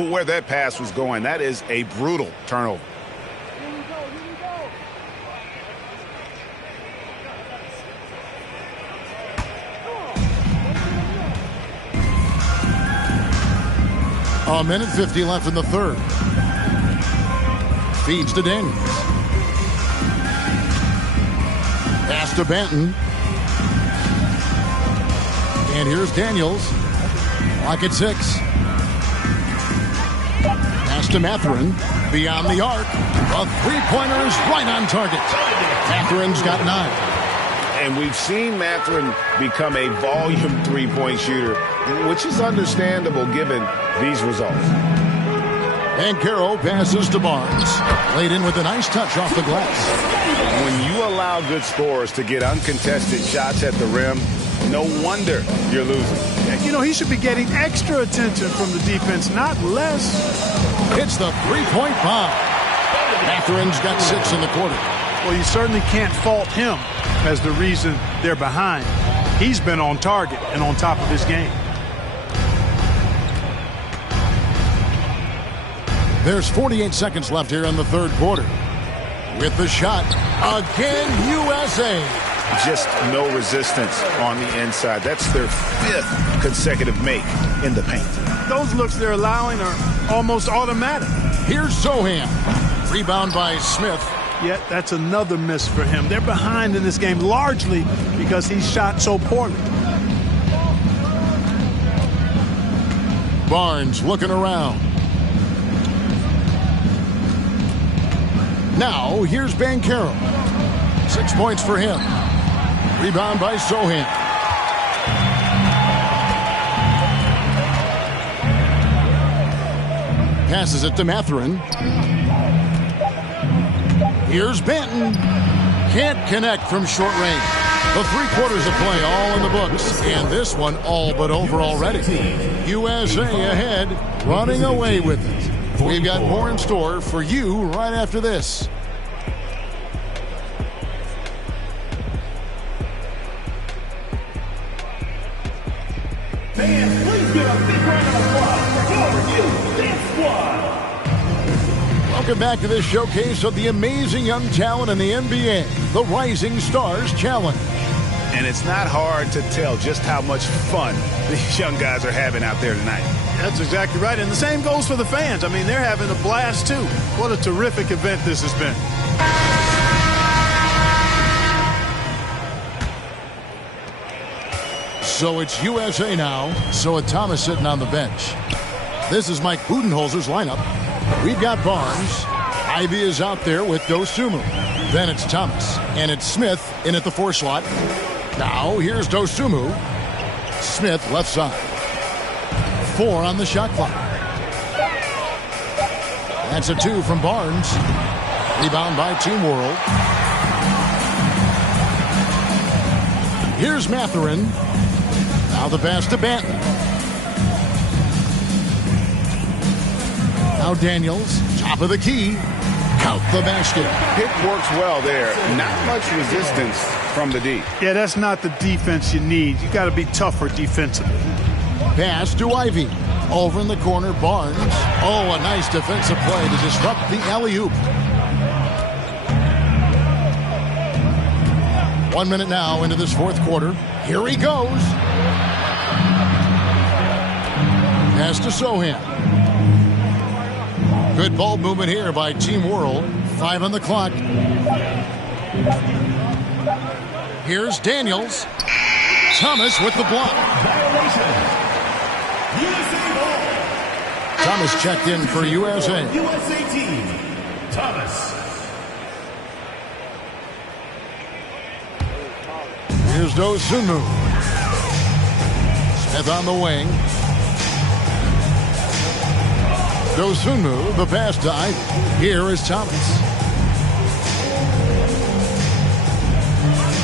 where that pass was going. That is a brutal turnover. A minute 50 left in the third. Feeds to Daniels. Pass to Banton. And here's Daniels. Lock at 6. Pass to Mathurin. Beyond the arc. A three-pointer is right on target. Mathurin's got 9. And we've seen Mathurin become a volume three-point shooter, which is understandable given these results. Banchero passes to Barnes. Laid in with a nice touch off the glass. When you allow good scorers to get uncontested shots at the rim, no wonder you're losing. You know, he should be getting extra attention from the defense, not less. It's the three-point bomb. Mathurin's got 6 in the quarter. Well, you certainly can't fault him as the reason they're behind. He's been on target and on top of his game. There's 48 seconds left here in the third quarter. With the shot, again, USA. Just no resistance on the inside. That's their 5th consecutive make in the paint. Those looks they're allowing are almost automatic. Here's Sohan. Rebound by Smith. Yet that's another miss for him. They're behind in this game largely because he shot so poorly. Barnes looking around. Now, here's Banchero. 6 points for him. Rebound by Sohan. Passes it to Mathurin. Here's Banton. Can't connect from short range. The 3 quarters of play all in the books. And this one all but over already. USA ahead, running away with it. We've got more in store for you right after this. Fans, please give a big round of applause for your Dance Squad. Welcome back to this showcase of the amazing young talent in the NBA, the Rising Stars Challenge. And it's not hard to tell just how much fun these young guys are having out there tonight. That's exactly right. And the same goes for the fans. I mean, they're having a blast, too. What a terrific event this has been. So it's USA now. So with Thomas sitting on the bench. This is Mike Budenholzer's lineup. We've got Barnes. Ivy is out there with Dosunmu. Then it's Thomas. And it's Smith in at the 4 slot. Now here's Dosunmu. Smith left side. 4 on the shot clock. That's a 2 from Barnes. Rebound by Team World. Here's Mathurin. Now the pass to Banton. Now Daniels, top of the key. Count the basket. Pick works well there. Not much resistance from the D. Yeah, that's not the defense you need. You got to be tougher defensively. Pass to Ivy. Over in the corner, Barnes. Oh, a nice defensive play to disrupt the alley-oop. 1 minute now into this fourth quarter. Here he goes. Pass to Sohan. Good ball movement here by Team World. 5 on the clock. Here's Daniels. Thomas with the block. Thomas checked in for USA. USA team, Thomas. Here's Dosunmu. Smith on the wing. Dosunmu, the pass to Ivy. Here is Thomas.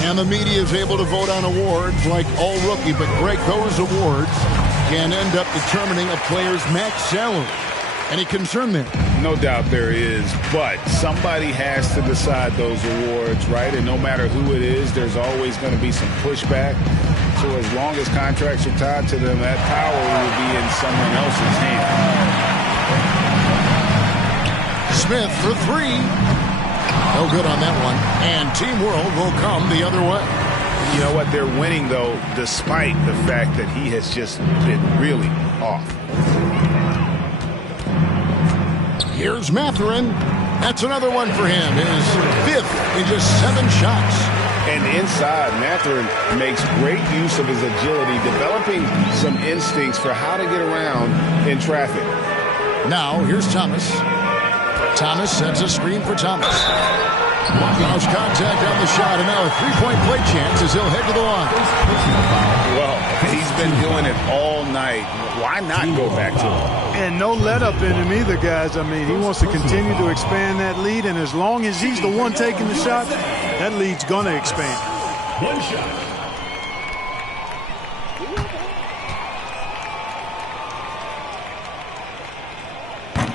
And the media is able to vote on awards like All Rookie, but Greg, those awards can end up determining a player's max salary. Any concern there? No doubt there is, but somebody has to decide those awards, right? And no matter who it is, there's always going to be some pushback. So as long as contracts are tied to them, that power will be in someone else's hand. Smith for 3. No good on that one. And Team World will come the other way. You know what? They're winning, though, despite the fact that he has just been really off. Here's Mathurin. That's another one for him. His 5th in just 7 shots. And inside, Mathurin makes great use of his agility, developing some instincts for how to get around in traffic. Now, here's Thomas. Thomas sends a screen for Thomas. Lost contact on the shot, and now a 3-point play chance as he'll head to the line. Well, he's been doing it all night. Why not go back to him? And no let up in him either, guys. I mean, he wants to continue to expand that lead, and as long as he's the one taking the shot, that lead's going to expand. 1 shot.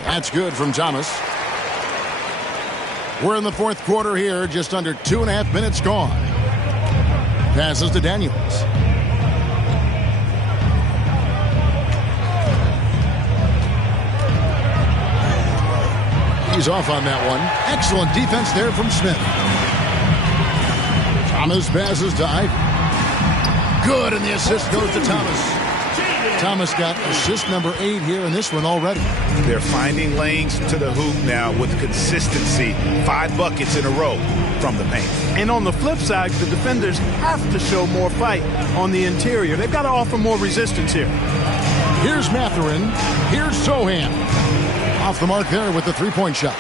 That's good from Thomas. We're in the fourth quarter here, just under 2.5 minutes gone. Passes to Daniels. He's off on that one. Excellent defense there from Smith. Thomas passes to Ivy. Good, and the assist goes to Thomas. Thomas got assist number 8 here in this one already. They're finding lanes to the hoop now with consistency. 5 buckets in a row from the paint. And on the flip side, the defenders have to show more fight on the interior. They've got to offer more resistance here. Here's Mathurin. Here's Sohan. Off the mark there with the 3-point shot.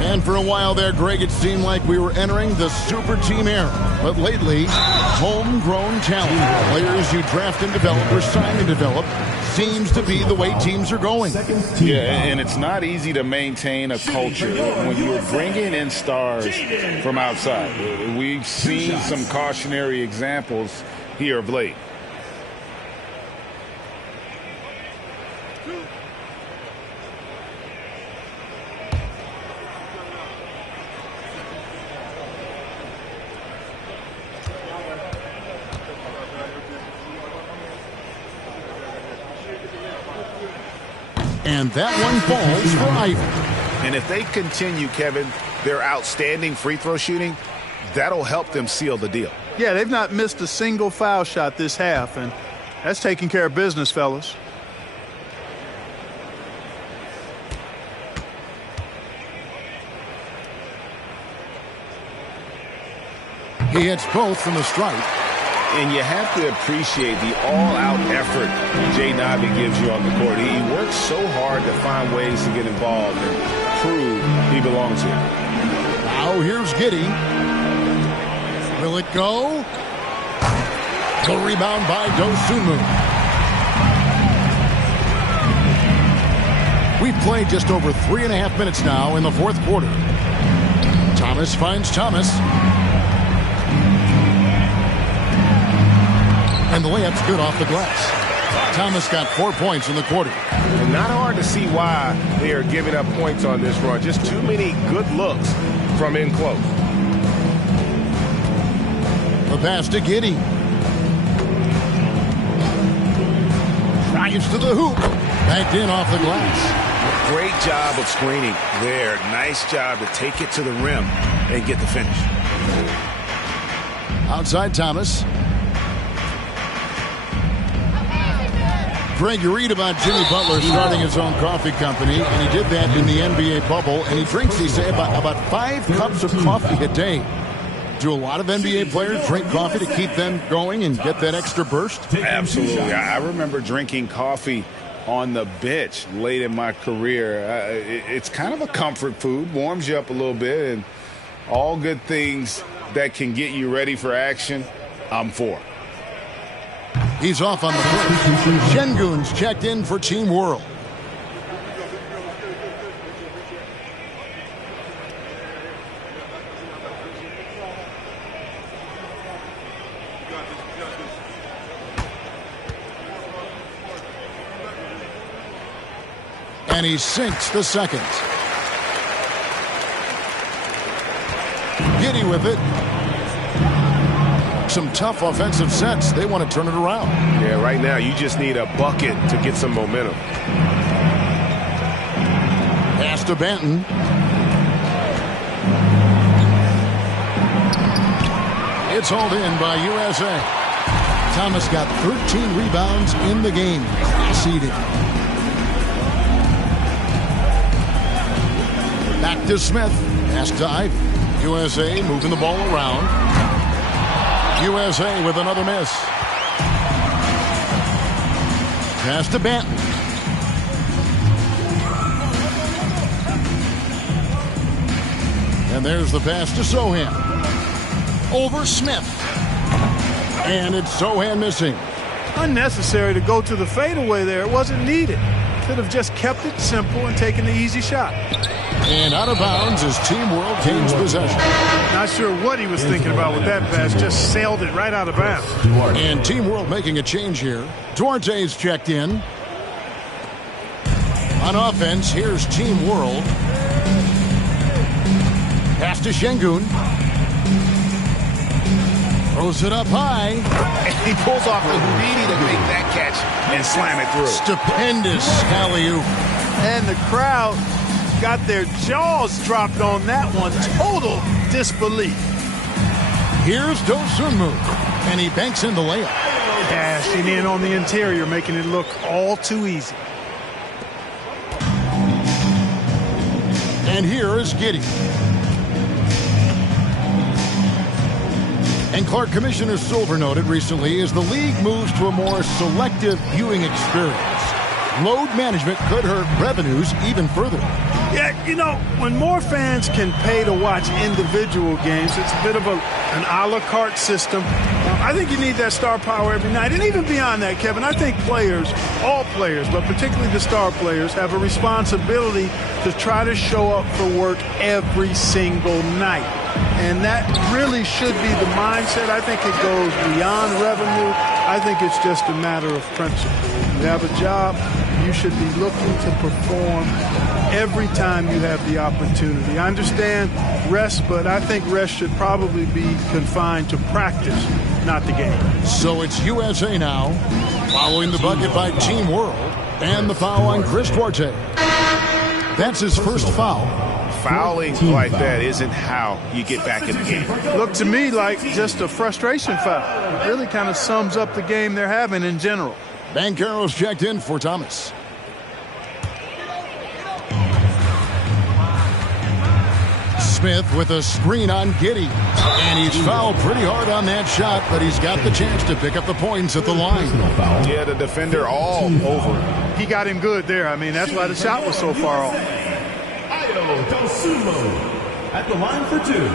And for a while there, Greg, it seemed like we were entering the super team era. But lately, homegrown talent, players you draft and develop or sign and develop, seems to be the way teams are going. Yeah, and it's not easy to maintain a culture when you're bringing in stars from outside. We've seen some cautionary examples here of late. And that one falls for Ivy. And if they continue, Kevin, their outstanding free throw shooting, that'll help them seal the deal. Yeah, they've not missed a single foul shot this half, and that's taking care of business, fellas. He hits both from the stripe. And you have to appreciate the all-out effort Jay Nabi gives you on the court. He works so hard to find ways to get involved and prove he belongs here. Now here's Giddey. Will it go? The rebound by Dosunmu. We've played just over 3.5 minutes now in the fourth quarter. Thomas finds Thomas. And the layup's good off the glass. Thomas got 4 points in the quarter. And not hard to see why they are giving up points on this run. Just too many good looks from in close. The pass to Giddey. Drives to the hoop. Backed in off the glass. Great job of screening there. Nice job to take it to the rim and get the finish. Outside Thomas. Greg, you read about Jimmy Butler starting his own coffee company, and he did that in the NBA bubble, and he drinks, they say, about 5 cups of coffee a day. Do a lot of NBA players drink coffee to keep them going and get that extra burst? Absolutely. I remember drinking coffee on the bench late in my career. It's kind of a comfort food, warms you up a little bit, and all good things that can get you ready for action, I'm for. He's off on the break. Şengün's checked in for Team World. And he sinks the second. Giddey with it. Some tough offensive sets. They want to turn it around. Yeah, right now you just need a bucket to get some momentum. Pass to Banton. It's hauled in by USA. Thomas got 13 rebounds in the game. Seeded. Back to Smith. Pass to Ivy. USA moving the ball around. USA with another miss. Pass to Banton. And there's the pass to Sohan. Over Smith. And it's Sohan missing. Unnecessary to go to the fadeaway there. It wasn't needed. Could have just kept it simple and taken the easy shot. And out of bounds as Team World gains possession. Not sure what he was thinking about with that pass. Just sailed it right out of bounds. And Team World making a change here. Duarte's checked in. On offense, here's Team World. Pass to Şengün. Throws it up high. And he pulls off the Houdini to make that catch and slam it through. Stupendous alley-oop. And the crowd got their jaws dropped on that one. Total disbelief. Here's Dosunmu. And he banks in the layup. Dashing in on the interior, making it look all too easy. And here is Giddey. And Clark, Commissioner Silver noted recently as the league moves to a more selective viewing experience, load management could hurt revenues even further. Yeah, you know, when more fans can pay to watch individual games, it's a bit of an a la carte system. I think you need that star power every night. And even beyond that, Kevin, I think players, all players, but particularly the star players, have a responsibility to try to show up for work every single night. And that really should be the mindset. I think it goes beyond revenue. I think it's just a matter of principle. You have a job, you should be looking to perform every time you have the opportunity. I understand rest, but I think rest should probably be confined to practice, not the game. So it's USA now, following the bucket by Team World. And the foul on Chris Duarte. That's his first foul. Fouling like that isn't how you get back in the game. Looked to me like just a frustration foul. Really kind of sums up the game they're having in general. Banchero's checked in for Thomas. Smith with a screen on Giddey. And he's fouled pretty hard on that shot, but he's got the chance to pick up the points at the line. Yeah, the defender all over. He got him good there. I mean, that's why the shot was so far off. At the line for two.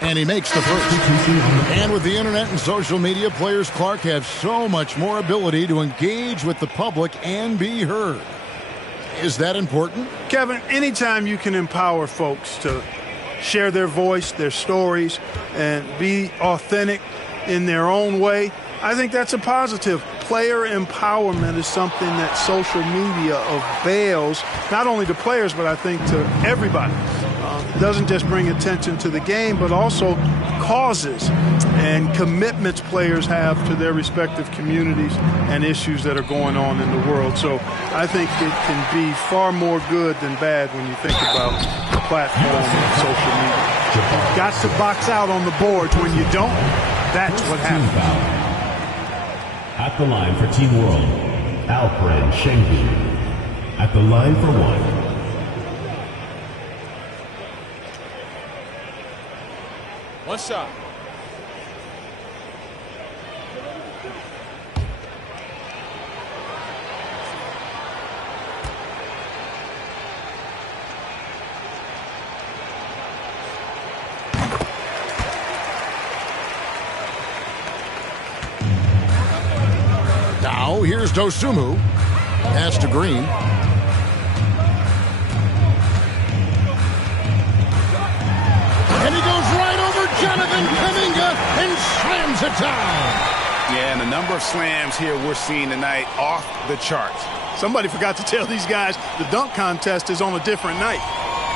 And he makes the first. And with the internet and social media, players Clark have so much more ability to engage with the public and be heard. Is that important? Kevin, anytime you can empower folks to share their voice, their stories, and be authentic in their own way, I think that's a positive. Player empowerment is something that social media avails, not only to players, but I think to everybody. It doesn't just bring attention to the game, but also causes and commitments players have to their respective communities and issues that are going on in the world. So I think it can be far more good than bad when you think about the platform and social media. You've got to box out on the boards. When you don't, that's what happens. At the line for Team World, Alfred Schengen. At the line for one. One shot. Now here's Dosunmu. Pass to Green. And he goes right over Jonathan Kuminga and slams it down. Yeah, and the number of slams here we're seeing tonight off the charts. Somebody forgot to tell these guys the dunk contest is on a different night.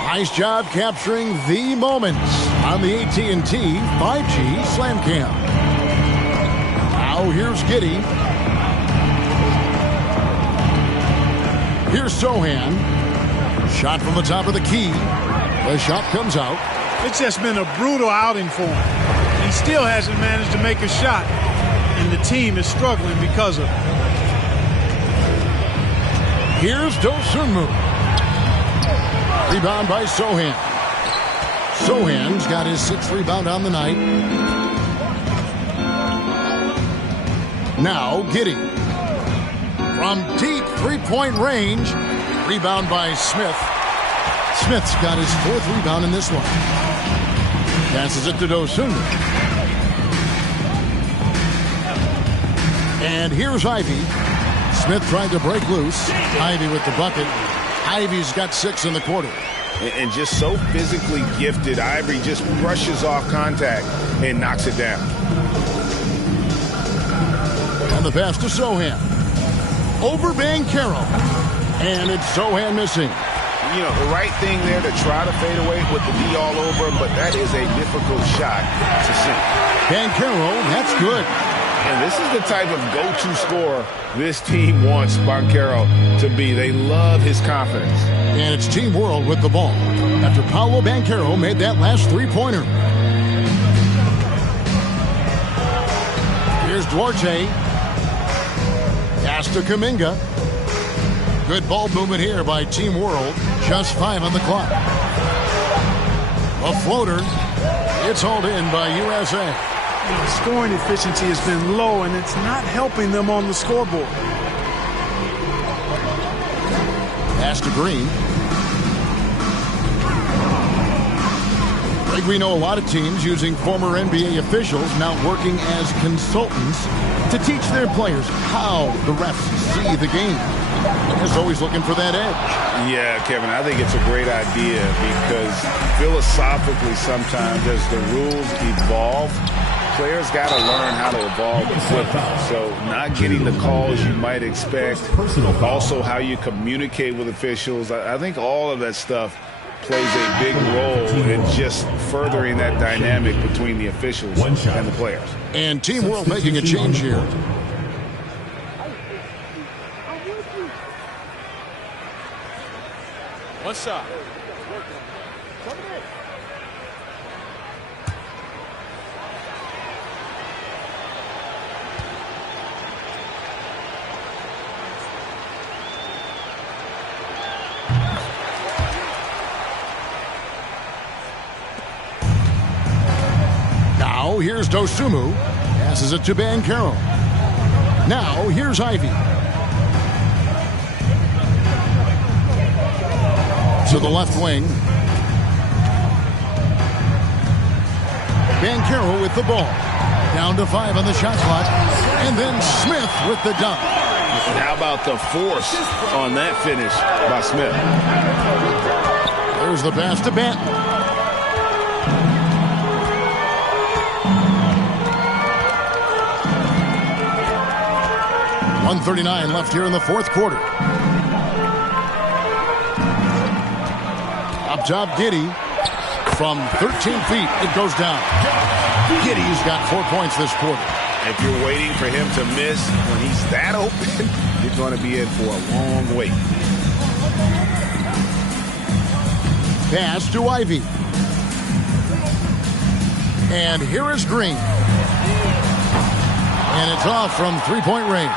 Nice job capturing the moments on the AT&T 5G Slam Cam. Now here's Giddey. Here's Sohan. Shot from the top of the key. The shot comes out. It's just been a brutal outing for him. He still hasn't managed to make a shot, and the team is struggling because of it. Here's Dosunmu. Rebound by Sohan. Sohan's got his sixth rebound on the night. Now Giddey. From deep three-point range. Rebound by Smith. Smith's got his fourth rebound in this one. Passes it to Dosunmu. And here's Ivy. Smith tried to break loose. Ivy with the bucket. Ivy's got 6 in the quarter. And just so physically gifted, Ivory just brushes off contact and knocks it down. And the pass to Sohan. Over Banchero. And it's Sohan missing. You know, the right thing there to try to fade away with the D all over him, but that is a difficult shot to sink. Banchero, that's good. And this is the type of go-to scorer this team wants Banchero to be. They love his confidence. And it's Team World with the ball after Paolo Banchero made that last three-pointer. Here's Duarte. Pass to Kuminga. Good ball movement here by Team World. Just 5 on the clock. A floater. It's hauled in by USA. You know, scoring efficiency has been low, and it's not helping them on the scoreboard. Pass to Green. I think we know a lot of teams using former NBA officials now working as consultants to teach their players how the refs see the game. Just always looking for that edge. Yeah, Kevin, I think it's a great idea because philosophically sometimes as the rules evolve, players got to learn how to evolve quickly. So not getting the calls you might expect, also how you communicate with officials. I think all of that stuff plays a big role in just furthering that dynamic between the officials and the players. And Team World making a change here. One shot. Now here's Dosumu. Passes it to Bancaro. Now here's Ivy. To the left wing. Bancaro with the ball. Down to 5 on the shot clock. And then Smith with the dunk. And how about the force on that finish by Smith? There's the pass to Banton. .139 left here in the fourth quarter. Up top, Giddy. From 13 feet, it goes down. Giddy's got 4 points this quarter. If you're waiting for him to miss when he's that open, you're going to be in for a long wait. Pass to Ivy. And here is Green. And it's off from three-point range.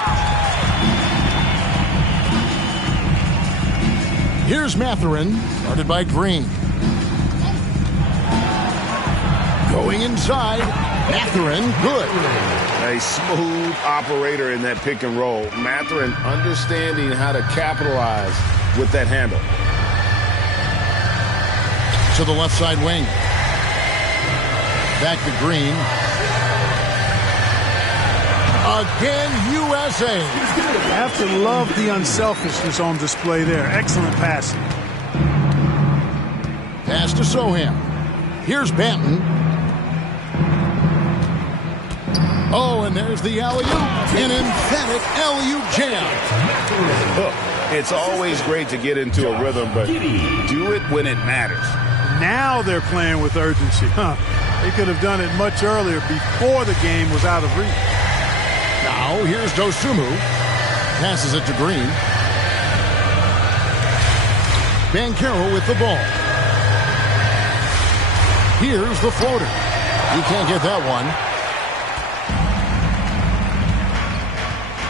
Here's Mathurin, guarded by Green. Going inside, Mathurin, good. A smooth operator in that pick and roll. Mathurin understanding how to capitalize with that handle. To the left side wing. Back to Green. Again, USA. Have to love the unselfishness on display there. Excellent passing. Pass to Soham. Here's Banton. Oh, and there's the alley-oop. An emphatic alley-oop jam. It's always great to get into a rhythm, but do it when it matters. Now they're playing with urgency. They could have done it much earlier before the game was out of reach. Now here's Dosumu. Passes it to Green. Bancaro with the ball. Here's the floater. He can't get that one.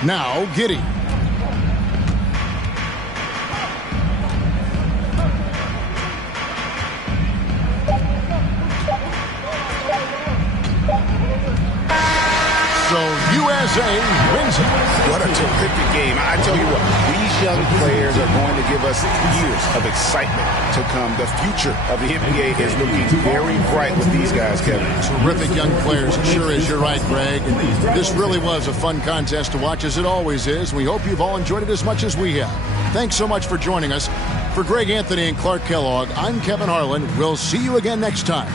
Now Giddy. So USA wins it. What a terrific game. I tell you what, these young players are going to give us years of excitement to come. The future of the NBA is looking very bright with these guys, Kevin. Terrific young players. It sure is. You're right, Greg. This really was a fun contest to watch, as it always is. We hope you've all enjoyed it as much as we have. Thanks so much for joining us. For Greg Anthony and Clark Kellogg, I'm Kevin Harlan. We'll see you again next time